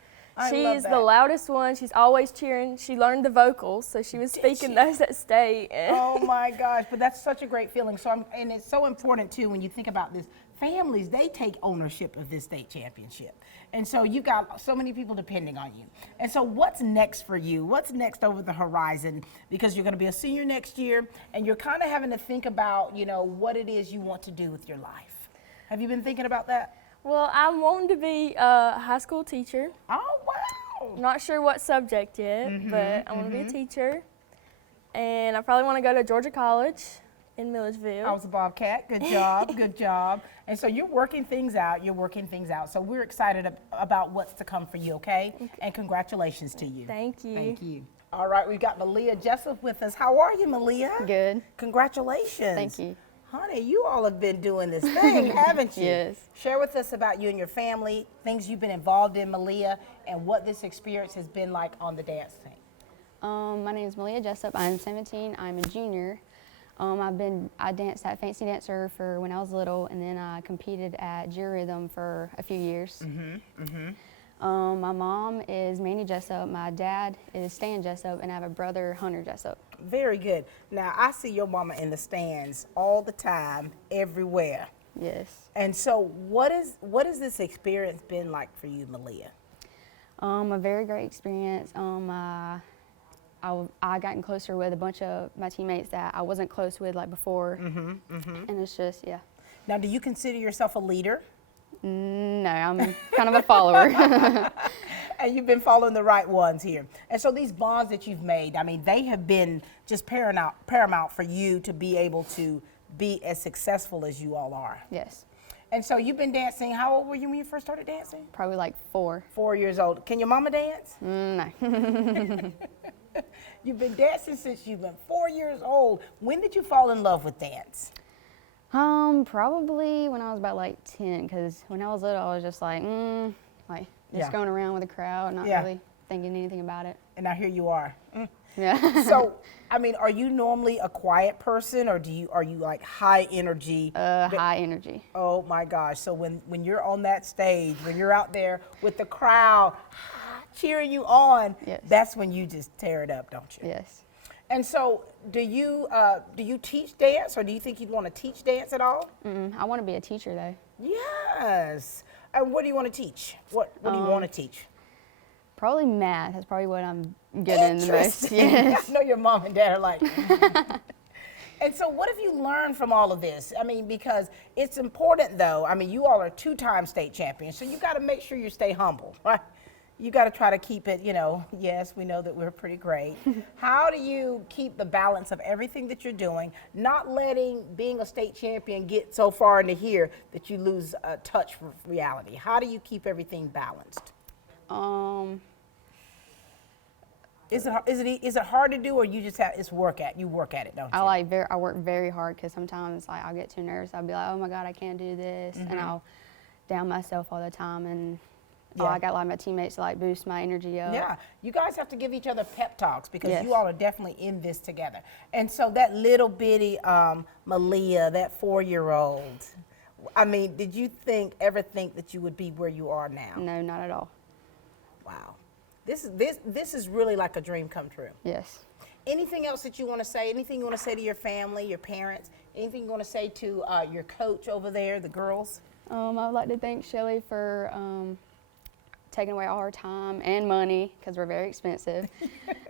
She's the loudest one. She's always cheering. She learned the vocals, so she was speaking those at state. Oh my gosh, but that's such a great feeling. And it's so important too when you think about this. Families, they take ownership of this state championship. And so you've got so many people depending on you. And so what's next for you? What's next over the horizon? Because you're going to be a senior next year, and you're kind of having to think about, what it is you want to do with your life. Have you been thinking about that? Well, I'm wanting to be a high school teacher. Oh, wow. Not sure what subject yet, but I want to be a teacher. And I probably want to go to Georgia College in Milledgeville. I was a Bobcat. Good job. Good job. And so you're working things out. So we're excited about what's to come for you, okay? And congratulations to you. Thank you. Thank you. All right, we've got Malia Joseph with us. How are you, Malia? Good. Congratulations. Thank you. Honey, you all have been doing this thing, haven't you? Yes. Share with us about you and your family, things you've been involved in, Malia, and what this experience has been like on the dance team. My name is Malia Joseph. I'm 17. I'm a junior. I danced at Fancy Dancer for when I was little, and then I competed at G Rhythm for a few years. My mom is Mandy Jessup, my dad is Stan Jessup, and I have a brother, Hunter Jessup. Very good. Now, I see your mama in the stands all the time, everywhere. Yes. And so what has this experience been like for you, Malia? A very great experience. I gotten closer with a bunch of my teammates that I wasn't close with before. And it's just, yeah. Now, do you consider yourself a leader? No, I'm kind of a follower. And you've been following the right ones here. And so these bonds that you've made, they have been just paramount for you to be able to be as successful as you all are. Yes. And so you've been dancing. How old were you when you first started dancing? Probably 4. 4 years old. Can your mama dance? No. You've been dancing since you've been 4 years old. When did you fall in love with dance? Probably when I was about 10, because when I was little, I was just going around with the crowd, not really thinking anything about it. And now here you are. Yeah. So, I mean, are you normally a quiet person, or are you like high energy? High energy. Oh my gosh. So when you're on that stage, when you're out there with the crowd cheering you on, Yes. that's when you just tear it up, don't you? Yes. And so, do you teach dance, or do you think you'd want to teach dance at all? I want to be a teacher though. Yes. And what do you want to teach? What do you want to teach? Probably math. That's probably what I'm good in the most. Interesting. Yes. I know your mom and dad are like. And so what have you learned from all of this? I mean, because it's important though. I mean, you all are 2-time state champions, so you got to make sure you stay humble, right? You got to try to keep it, yes, we know that we're pretty great. How do you keep the balance of everything that you're doing, not letting being a state champion get so far into here that you lose touch with reality? How do you keep everything balanced? Is it hard to do, or you just have you work at it, don't you? I work very hard, because sometimes like I'll get too nervous. I'll be like, oh my God, I can't do this, and I'll down myself all the time, and I got like my teammates to like boost my energy up. Yeah, you guys have to give each other pep talks, because Yes. you all are definitely in this together. And so that little bitty Malia, that 4-year-old, I mean, did you ever think that you would be where you are now? No, not at all. Wow. This is really like a dream come true. Yes. Anything else that you want to say? Anything you want to say to your family, your parents? Anything you want to say to your coach over there, the girls? I would like to thank Shelley for taking away all her time and money, because we're very expensive.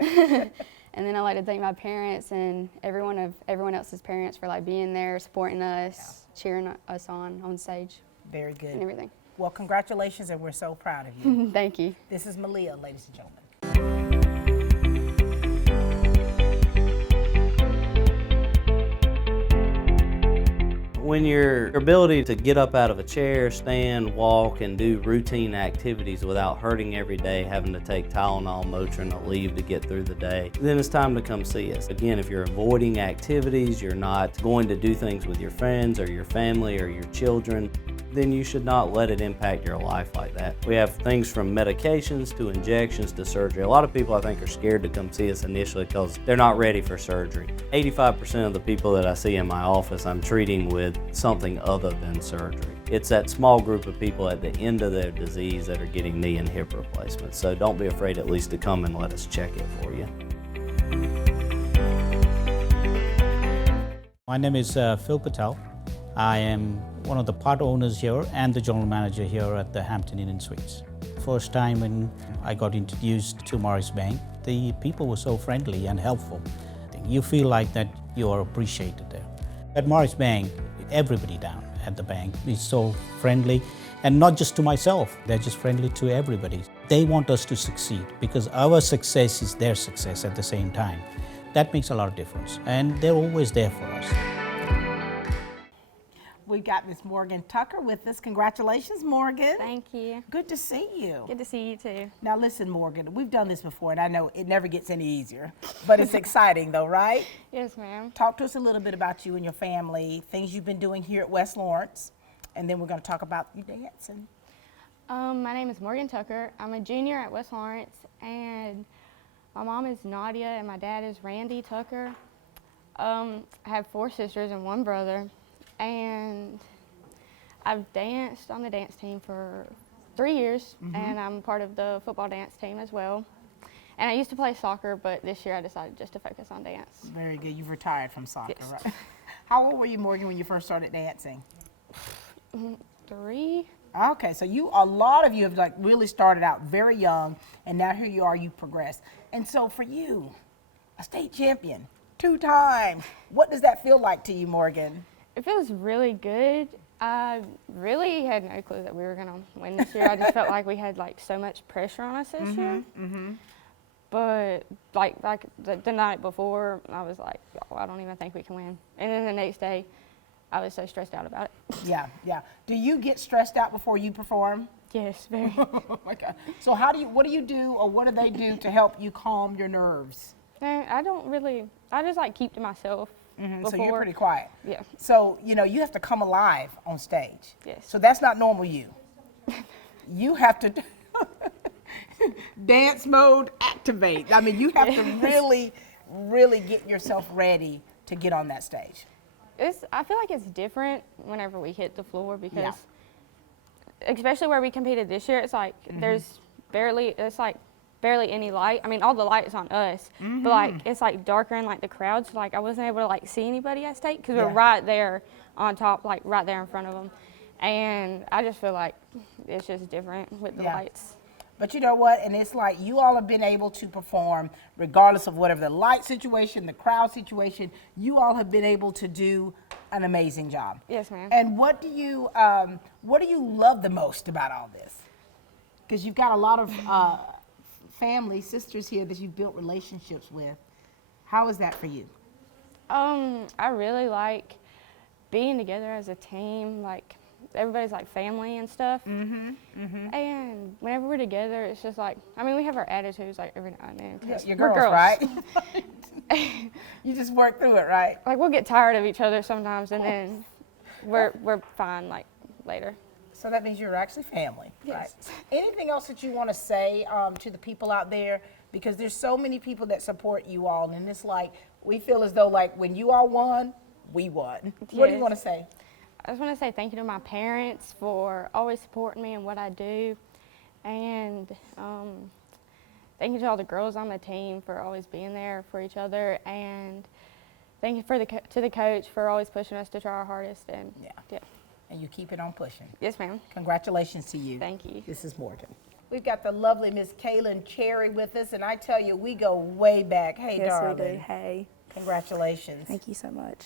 And then I'd like to thank my parents and everyone else's parents for like being there, supporting us, cheering us on stage. Very good. And everything. Well, congratulations, and we're so proud of you. Thank you. This is Malia, ladies and gentlemen. When your ability to get up out of a chair, stand, walk, and do routine activities without hurting every day, having to take Tylenol, Motrin, or leave to get through the day, then it's time to come see us. Again, if you're avoiding activities, you're not going to do things with your friends or your family or your children, then you should not let it impact your life like that. We have things from medications to injections to surgery. A lot of people, I think, are scared to come see us initially because they're not ready for surgery. 85% of the people that I see in my office, I'm treating with something other than surgery. It's that small group of people at the end of their disease that are getting knee and hip replacements. So don't be afraid at least to come and let us check it for you. My name is Phil Patel. I am one of the part owners here and the general manager here at the Hampton Inn and Suites. First time when I got introduced to Morris Bank, the people were so friendly and helpful. You feel like that you are appreciated there. At Morris Bank, everybody down at the bank is so friendly, and not just to myself, they're just friendly to everybody. They want us to succeed because our success is their success at the same time. That makes a lot of difference, and they're always there for us. We've got Miss Morgan Tucker with us. Congratulations, Morgan. Thank you. Good to see you. Good to see you too. Now listen, Morgan, we've done this before, and I know it never gets any easier, but it's exciting though, right? Yes, ma'am. Talk to us a little bit about you and your family, things you've been doing here at West Lawrence, and then we're going to talk about you dancing. My name is Morgan Tucker. I'm a junior at West Lawrence, and my mom is Nadia, and my dad is Randy Tucker. I have 4 sisters and 1 brother. And I've danced on the dance team for 3 years, and I'm part of the football dance team as well. And I used to play soccer, but this year I decided just to focus on dance. Very good. You've retired from soccer, Yes. right? How old were you, Morgan, when you first started dancing? 3. Okay, so a lot of you have like really started out very young, and now here you are, you've progressed. And so for you, a state champion, 2 times, what does that feel like to you, Morgan? It feels really good. I really had no clue that we were gonna win this year. I just felt like we had like so much pressure on us this year. But like the night before, I was like, oh, I don't even think we can win. And then the next day, I was so stressed out about it. Yeah. Do you get stressed out before you perform? Yes, very. Oh my God. So what do you do, or what do they do to help you calm your nerves? No, I don't really. I just like keep to myself. So you're pretty quiet. Yeah. So, you have to come alive on stage. Yes. So that's not normal you. You have to dance mode, activate. I mean, you have to really, really get yourself ready to get on that stage. I feel like it's different whenever we hit the floor because, especially where we competed this year, it's like there's barely any light. I mean, all the light's on us, but like it's like darker in like the crowd, so like I wasn't able to like see anybody at stake because we're right there on top, like right there in front of them, and I just feel like it's just different with the lights. But you know what? And it's like you all have been able to perform regardless of whatever the light situation, the crowd situation. You all have been able to do an amazing job. Yes, ma'am. And what do you love the most about all this? Because you've got a lot of family, sisters here that you've built relationships with. How is that for you? I really like being together as a team. Like everybody's like family and stuff. And whenever we're together, it's just like, I mean, we have our attitudes like every now and then. You're girls, right? You just work through it, right? Like we'll get tired of each other sometimes, and then we're fine like later. So that means you're actually family, yes. Right? Anything else that you want to say to the people out there? Because there's so many people that support you all, and it's like we feel as though like when you all won, we won. Yes. What do you want to say? I just want to say thank you to my parents for always supporting me in what I do, and thank you to all the girls on the team for always being there for each other, and thank you to the coach for always pushing us to try our hardest. And yeah. And you keep it on pushing. Yes, ma'am. Congratulations to you. Thank you. This is Morgan. We've got the lovely Miss Kaylin Cherry with us, and I tell you, we go way back. Hey, yes, darling. We do. Hey. Congratulations. Thank you so much.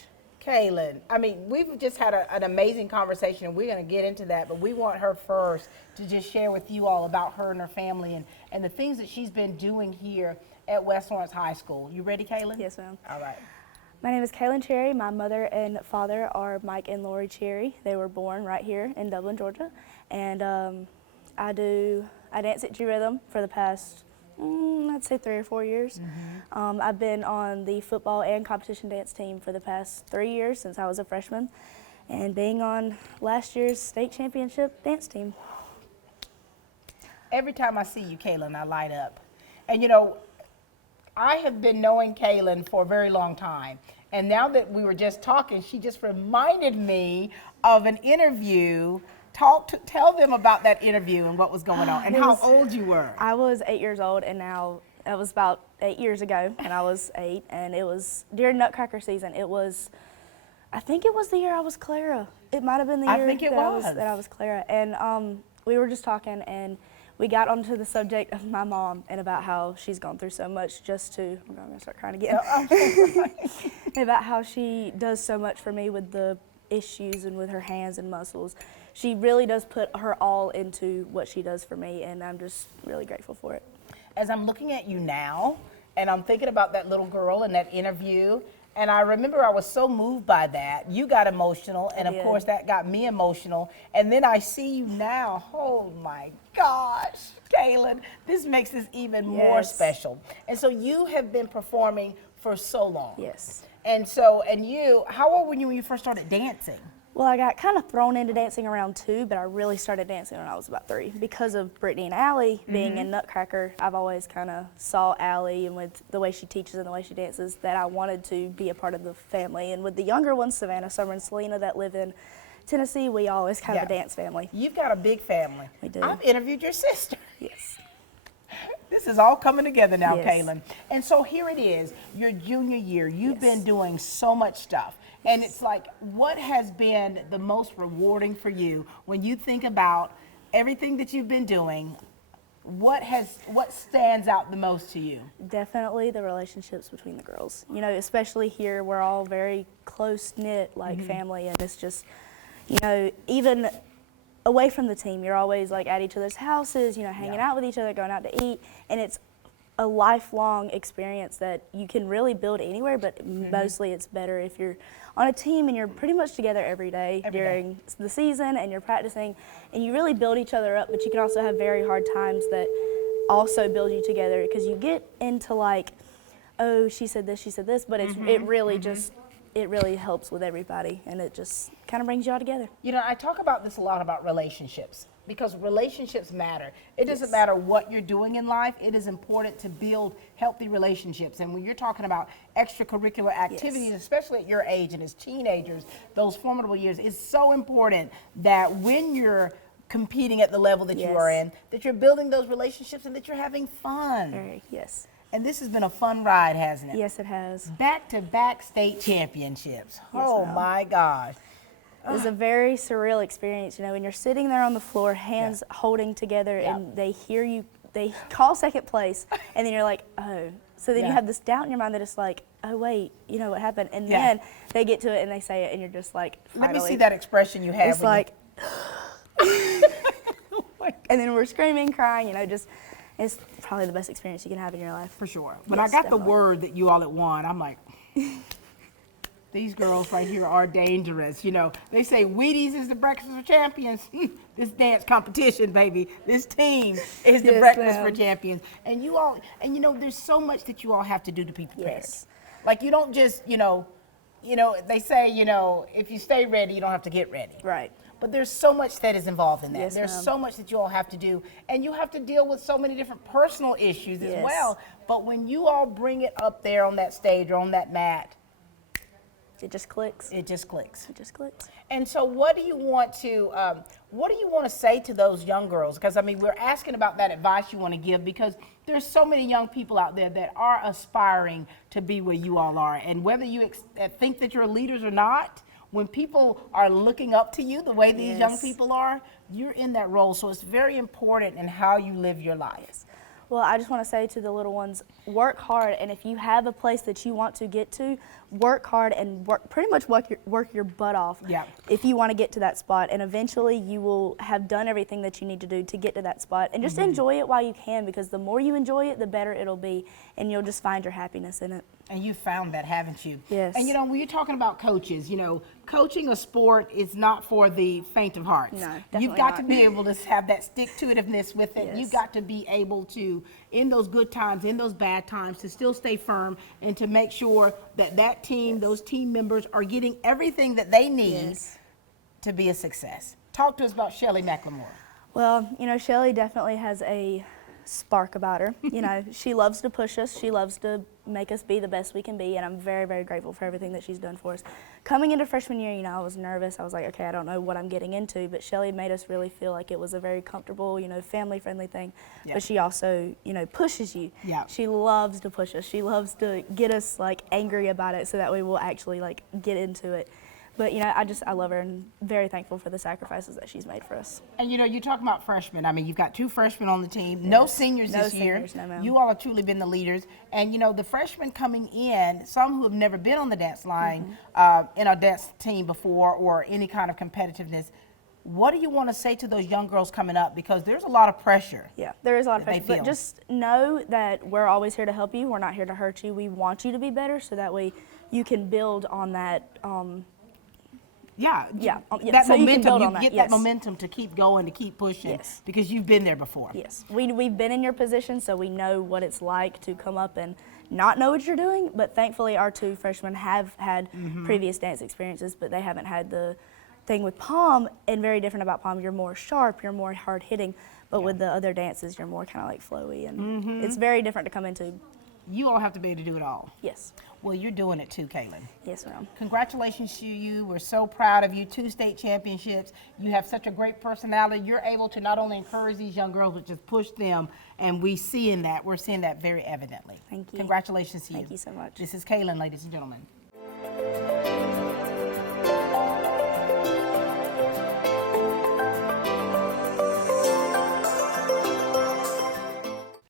Kaylin, I mean, we've just had an amazing conversation, and we're going to get into that, but we want her first to just share with you all about her and her family and the things that she's been doing here at West Lawrence High School. You ready, Kaylin? Yes, ma'am. All right. My name is Kaylin Cherry. My mother and father are Mike and Lori Cherry. They were born right here in Dublin, Georgia. And I dance at G-Rhythm for the past, I'd say 3 or 4 years. I've been on the football and competition dance team for the past 3 years since I was a freshman, and being on last year's state championship dance team. Every time I see you, Kaylin, I light up. And you know, I have been knowing Kaylin for a very long time, and now that we were just talking, she just reminded me of an interview. Tell them about that interview and what was going on and how old you were. I was 8 years old, and now it was about 8 years ago, and I was 8, and it was during Nutcracker season. It was, I think it was the year I was Clara. It might have been the year that I was Clara, and we were just talking, and we got onto the subject of my mom and about how she's gone through so much just to, I'm gonna start crying again, about how she does so much for me with the issues and with her hands and muscles. She really does put her all into what she does for me, and I'm just really grateful for it. As I'm looking at you now, and I'm thinking about that little girl in that interview, and I remember I was so moved by that. You got emotional, and of course that got me emotional. And then I see you now. Oh my gosh, Kaylin, this makes this even more special. And so you have been performing for so long. Yes. And so, how old were you when you first started dancing? Well, I got kind of thrown into dancing around 2, but I really started dancing when I was about 3. Because of Brittany and Allie being in Nutcracker, I've always kind of saw Allie, and with the way she teaches and the way she dances, that I wanted to be a part of the family. And with the younger ones, Savannah, Summer, and Selena, that live in Tennessee, we always kind of a dance family. You've got a big family. We do. I've interviewed your sister. Yes. This is all coming together now, Yes. Kaylin. And so here it is, your junior year. You've been doing so much stuff. And it's like, what has been the most rewarding for you when you think about everything that you've been doing? What stands out the most to you? Definitely the relationships between the girls. You know, especially here, we're all very close-knit, like family, and it's just, you know, even away from the team, you're always like at each other's houses, you know, hanging out with each other, going out to eat, and it's a lifelong experience that you can really build anywhere, but mostly it's better if you're on a team and you're pretty much together every day during the season, and you're practicing, and you really build each other up, but you can also have very hard times that also build you together, because you get into like, oh, she said this, but it really just, it really helps with everybody, and it just kind of brings you all together. You know, I talk about this a lot about relationships. because relationships matter. It doesn't matter what you're doing in life. It is important to build healthy relationships. And when you're talking about extracurricular activities, especially at your age and as teenagers, those formidable years, it's so important that when you're competing at the level that you are in, that you're building those relationships and that you're having fun. Yes. And this has been a fun ride, hasn't it? Yes, it has. Back-to-back state championships. Oh my gosh. It was a very surreal experience, you know, when you're sitting there on the floor, hands holding together, and they hear you, they call second place, and then you're like, oh. So then you have this doubt in your mind that it's like, oh wait, you know what happened? And then they get to it and they say it, and you're just like, finally. Let me see that expression you have. It's like, and then we're screaming, crying, you know, just, it's probably the best experience you can have in your life. For sure. When I got the word that you all had won, I'm like, these girls right here are dangerous. You know, they say Wheaties is the breakfast for champions. This dance competition, baby. This team is the breakfast for champions. And you all, and you know, there's so much that you all have to do to be prepared. Like you don't just, you know, they say, you know, if you stay ready, you don't have to get ready. Right. But there's so much that is involved in that. Yes, there's ma'am. so much that you all have to do. And you have to deal with so many different personal issues as well. But when you all bring it up there on that stage or on that mat, it just clicks. It just clicks. It just clicks. And so what do you want to say to those young girls? Because I mean, we're asking about that advice you want to give, because there's so many young people out there that are aspiring to be where you all are. And whether you think that you're leaders or not, when people are looking up to you the way these young people are, you're in that role. So it's very important in how you live your life. Well, I just want to say to the little ones, work hard, and if you have a place that you want to get to, work hard and pretty much work your butt off if you want to get to that spot, and eventually you will have done everything that you need to do to get to that spot, and just enjoy it while you can, because the more you enjoy it, the better it'll be, and you'll just find your happiness in it. And you found that, haven't you? Yes. And you know, when you're talking about coaches, you know, coaching a sport is not for the faint of heart. No, definitely You've got not. to be able to have that stick-to-itiveness with it. Yes. You've got to be able to, in those good times, in those bad times, to still stay firm and to make sure that that team, those team members are getting everything that they need to be a success. Talk to us about Shelley McLemore. Well, you know, Shelley definitely has a spark about her. You know, she loves to push us. She loves to make us be the best we can be, and I'm very, very grateful for everything that she's done for us. Coming into freshman year, you know, I was nervous. I was like, okay, I don't know what I'm getting into, but Shelley made us really feel like it was a very comfortable, you know, family-friendly thing. But she also, you know, pushes you. She loves to push us. She loves to get us, like, angry about it so that way we'll actually, like, get into it. But, you know, I love her and very thankful for the sacrifices that she's made for us. And, you know, you talk about freshmen. I mean, you've got 2 freshmen on the team. No seniors this year. No, ma'am. You all have truly been the leaders. And, you know, the freshmen coming in, some who have never been on the dance line in a dance team before or any kind of competitiveness, what do you want to say to those young girls coming up? Because there's a lot of pressure. Yeah, there is a lot of pressure. But just know that we're always here to help you. We're not here to hurt you. We want you to be better so that way you can build on that. That so momentum, you get that momentum to keep going, to keep pushing, because you've been there before. Yes, we've been in your position, so we know what it's like to come up and not know what you're doing, but thankfully our 2 freshmen have had previous dance experiences, but they haven't had the thing with pom, and very different about pom, you're more sharp, you're more hard-hitting, but with the other dances, you're more kind of like flowy, and it's very different to come into. You all have to be able to do it all. Yes. Well, you're doing it too, Kaylin. Yes, ma'am. Congratulations to you. We're so proud of you. 2 state championships. You have such a great personality. You're able to not only encourage these young girls, but just push them. And we're seeing that very evidently. Thank you. Congratulations to you. Thank you so much. This is Kaylin, ladies and gentlemen.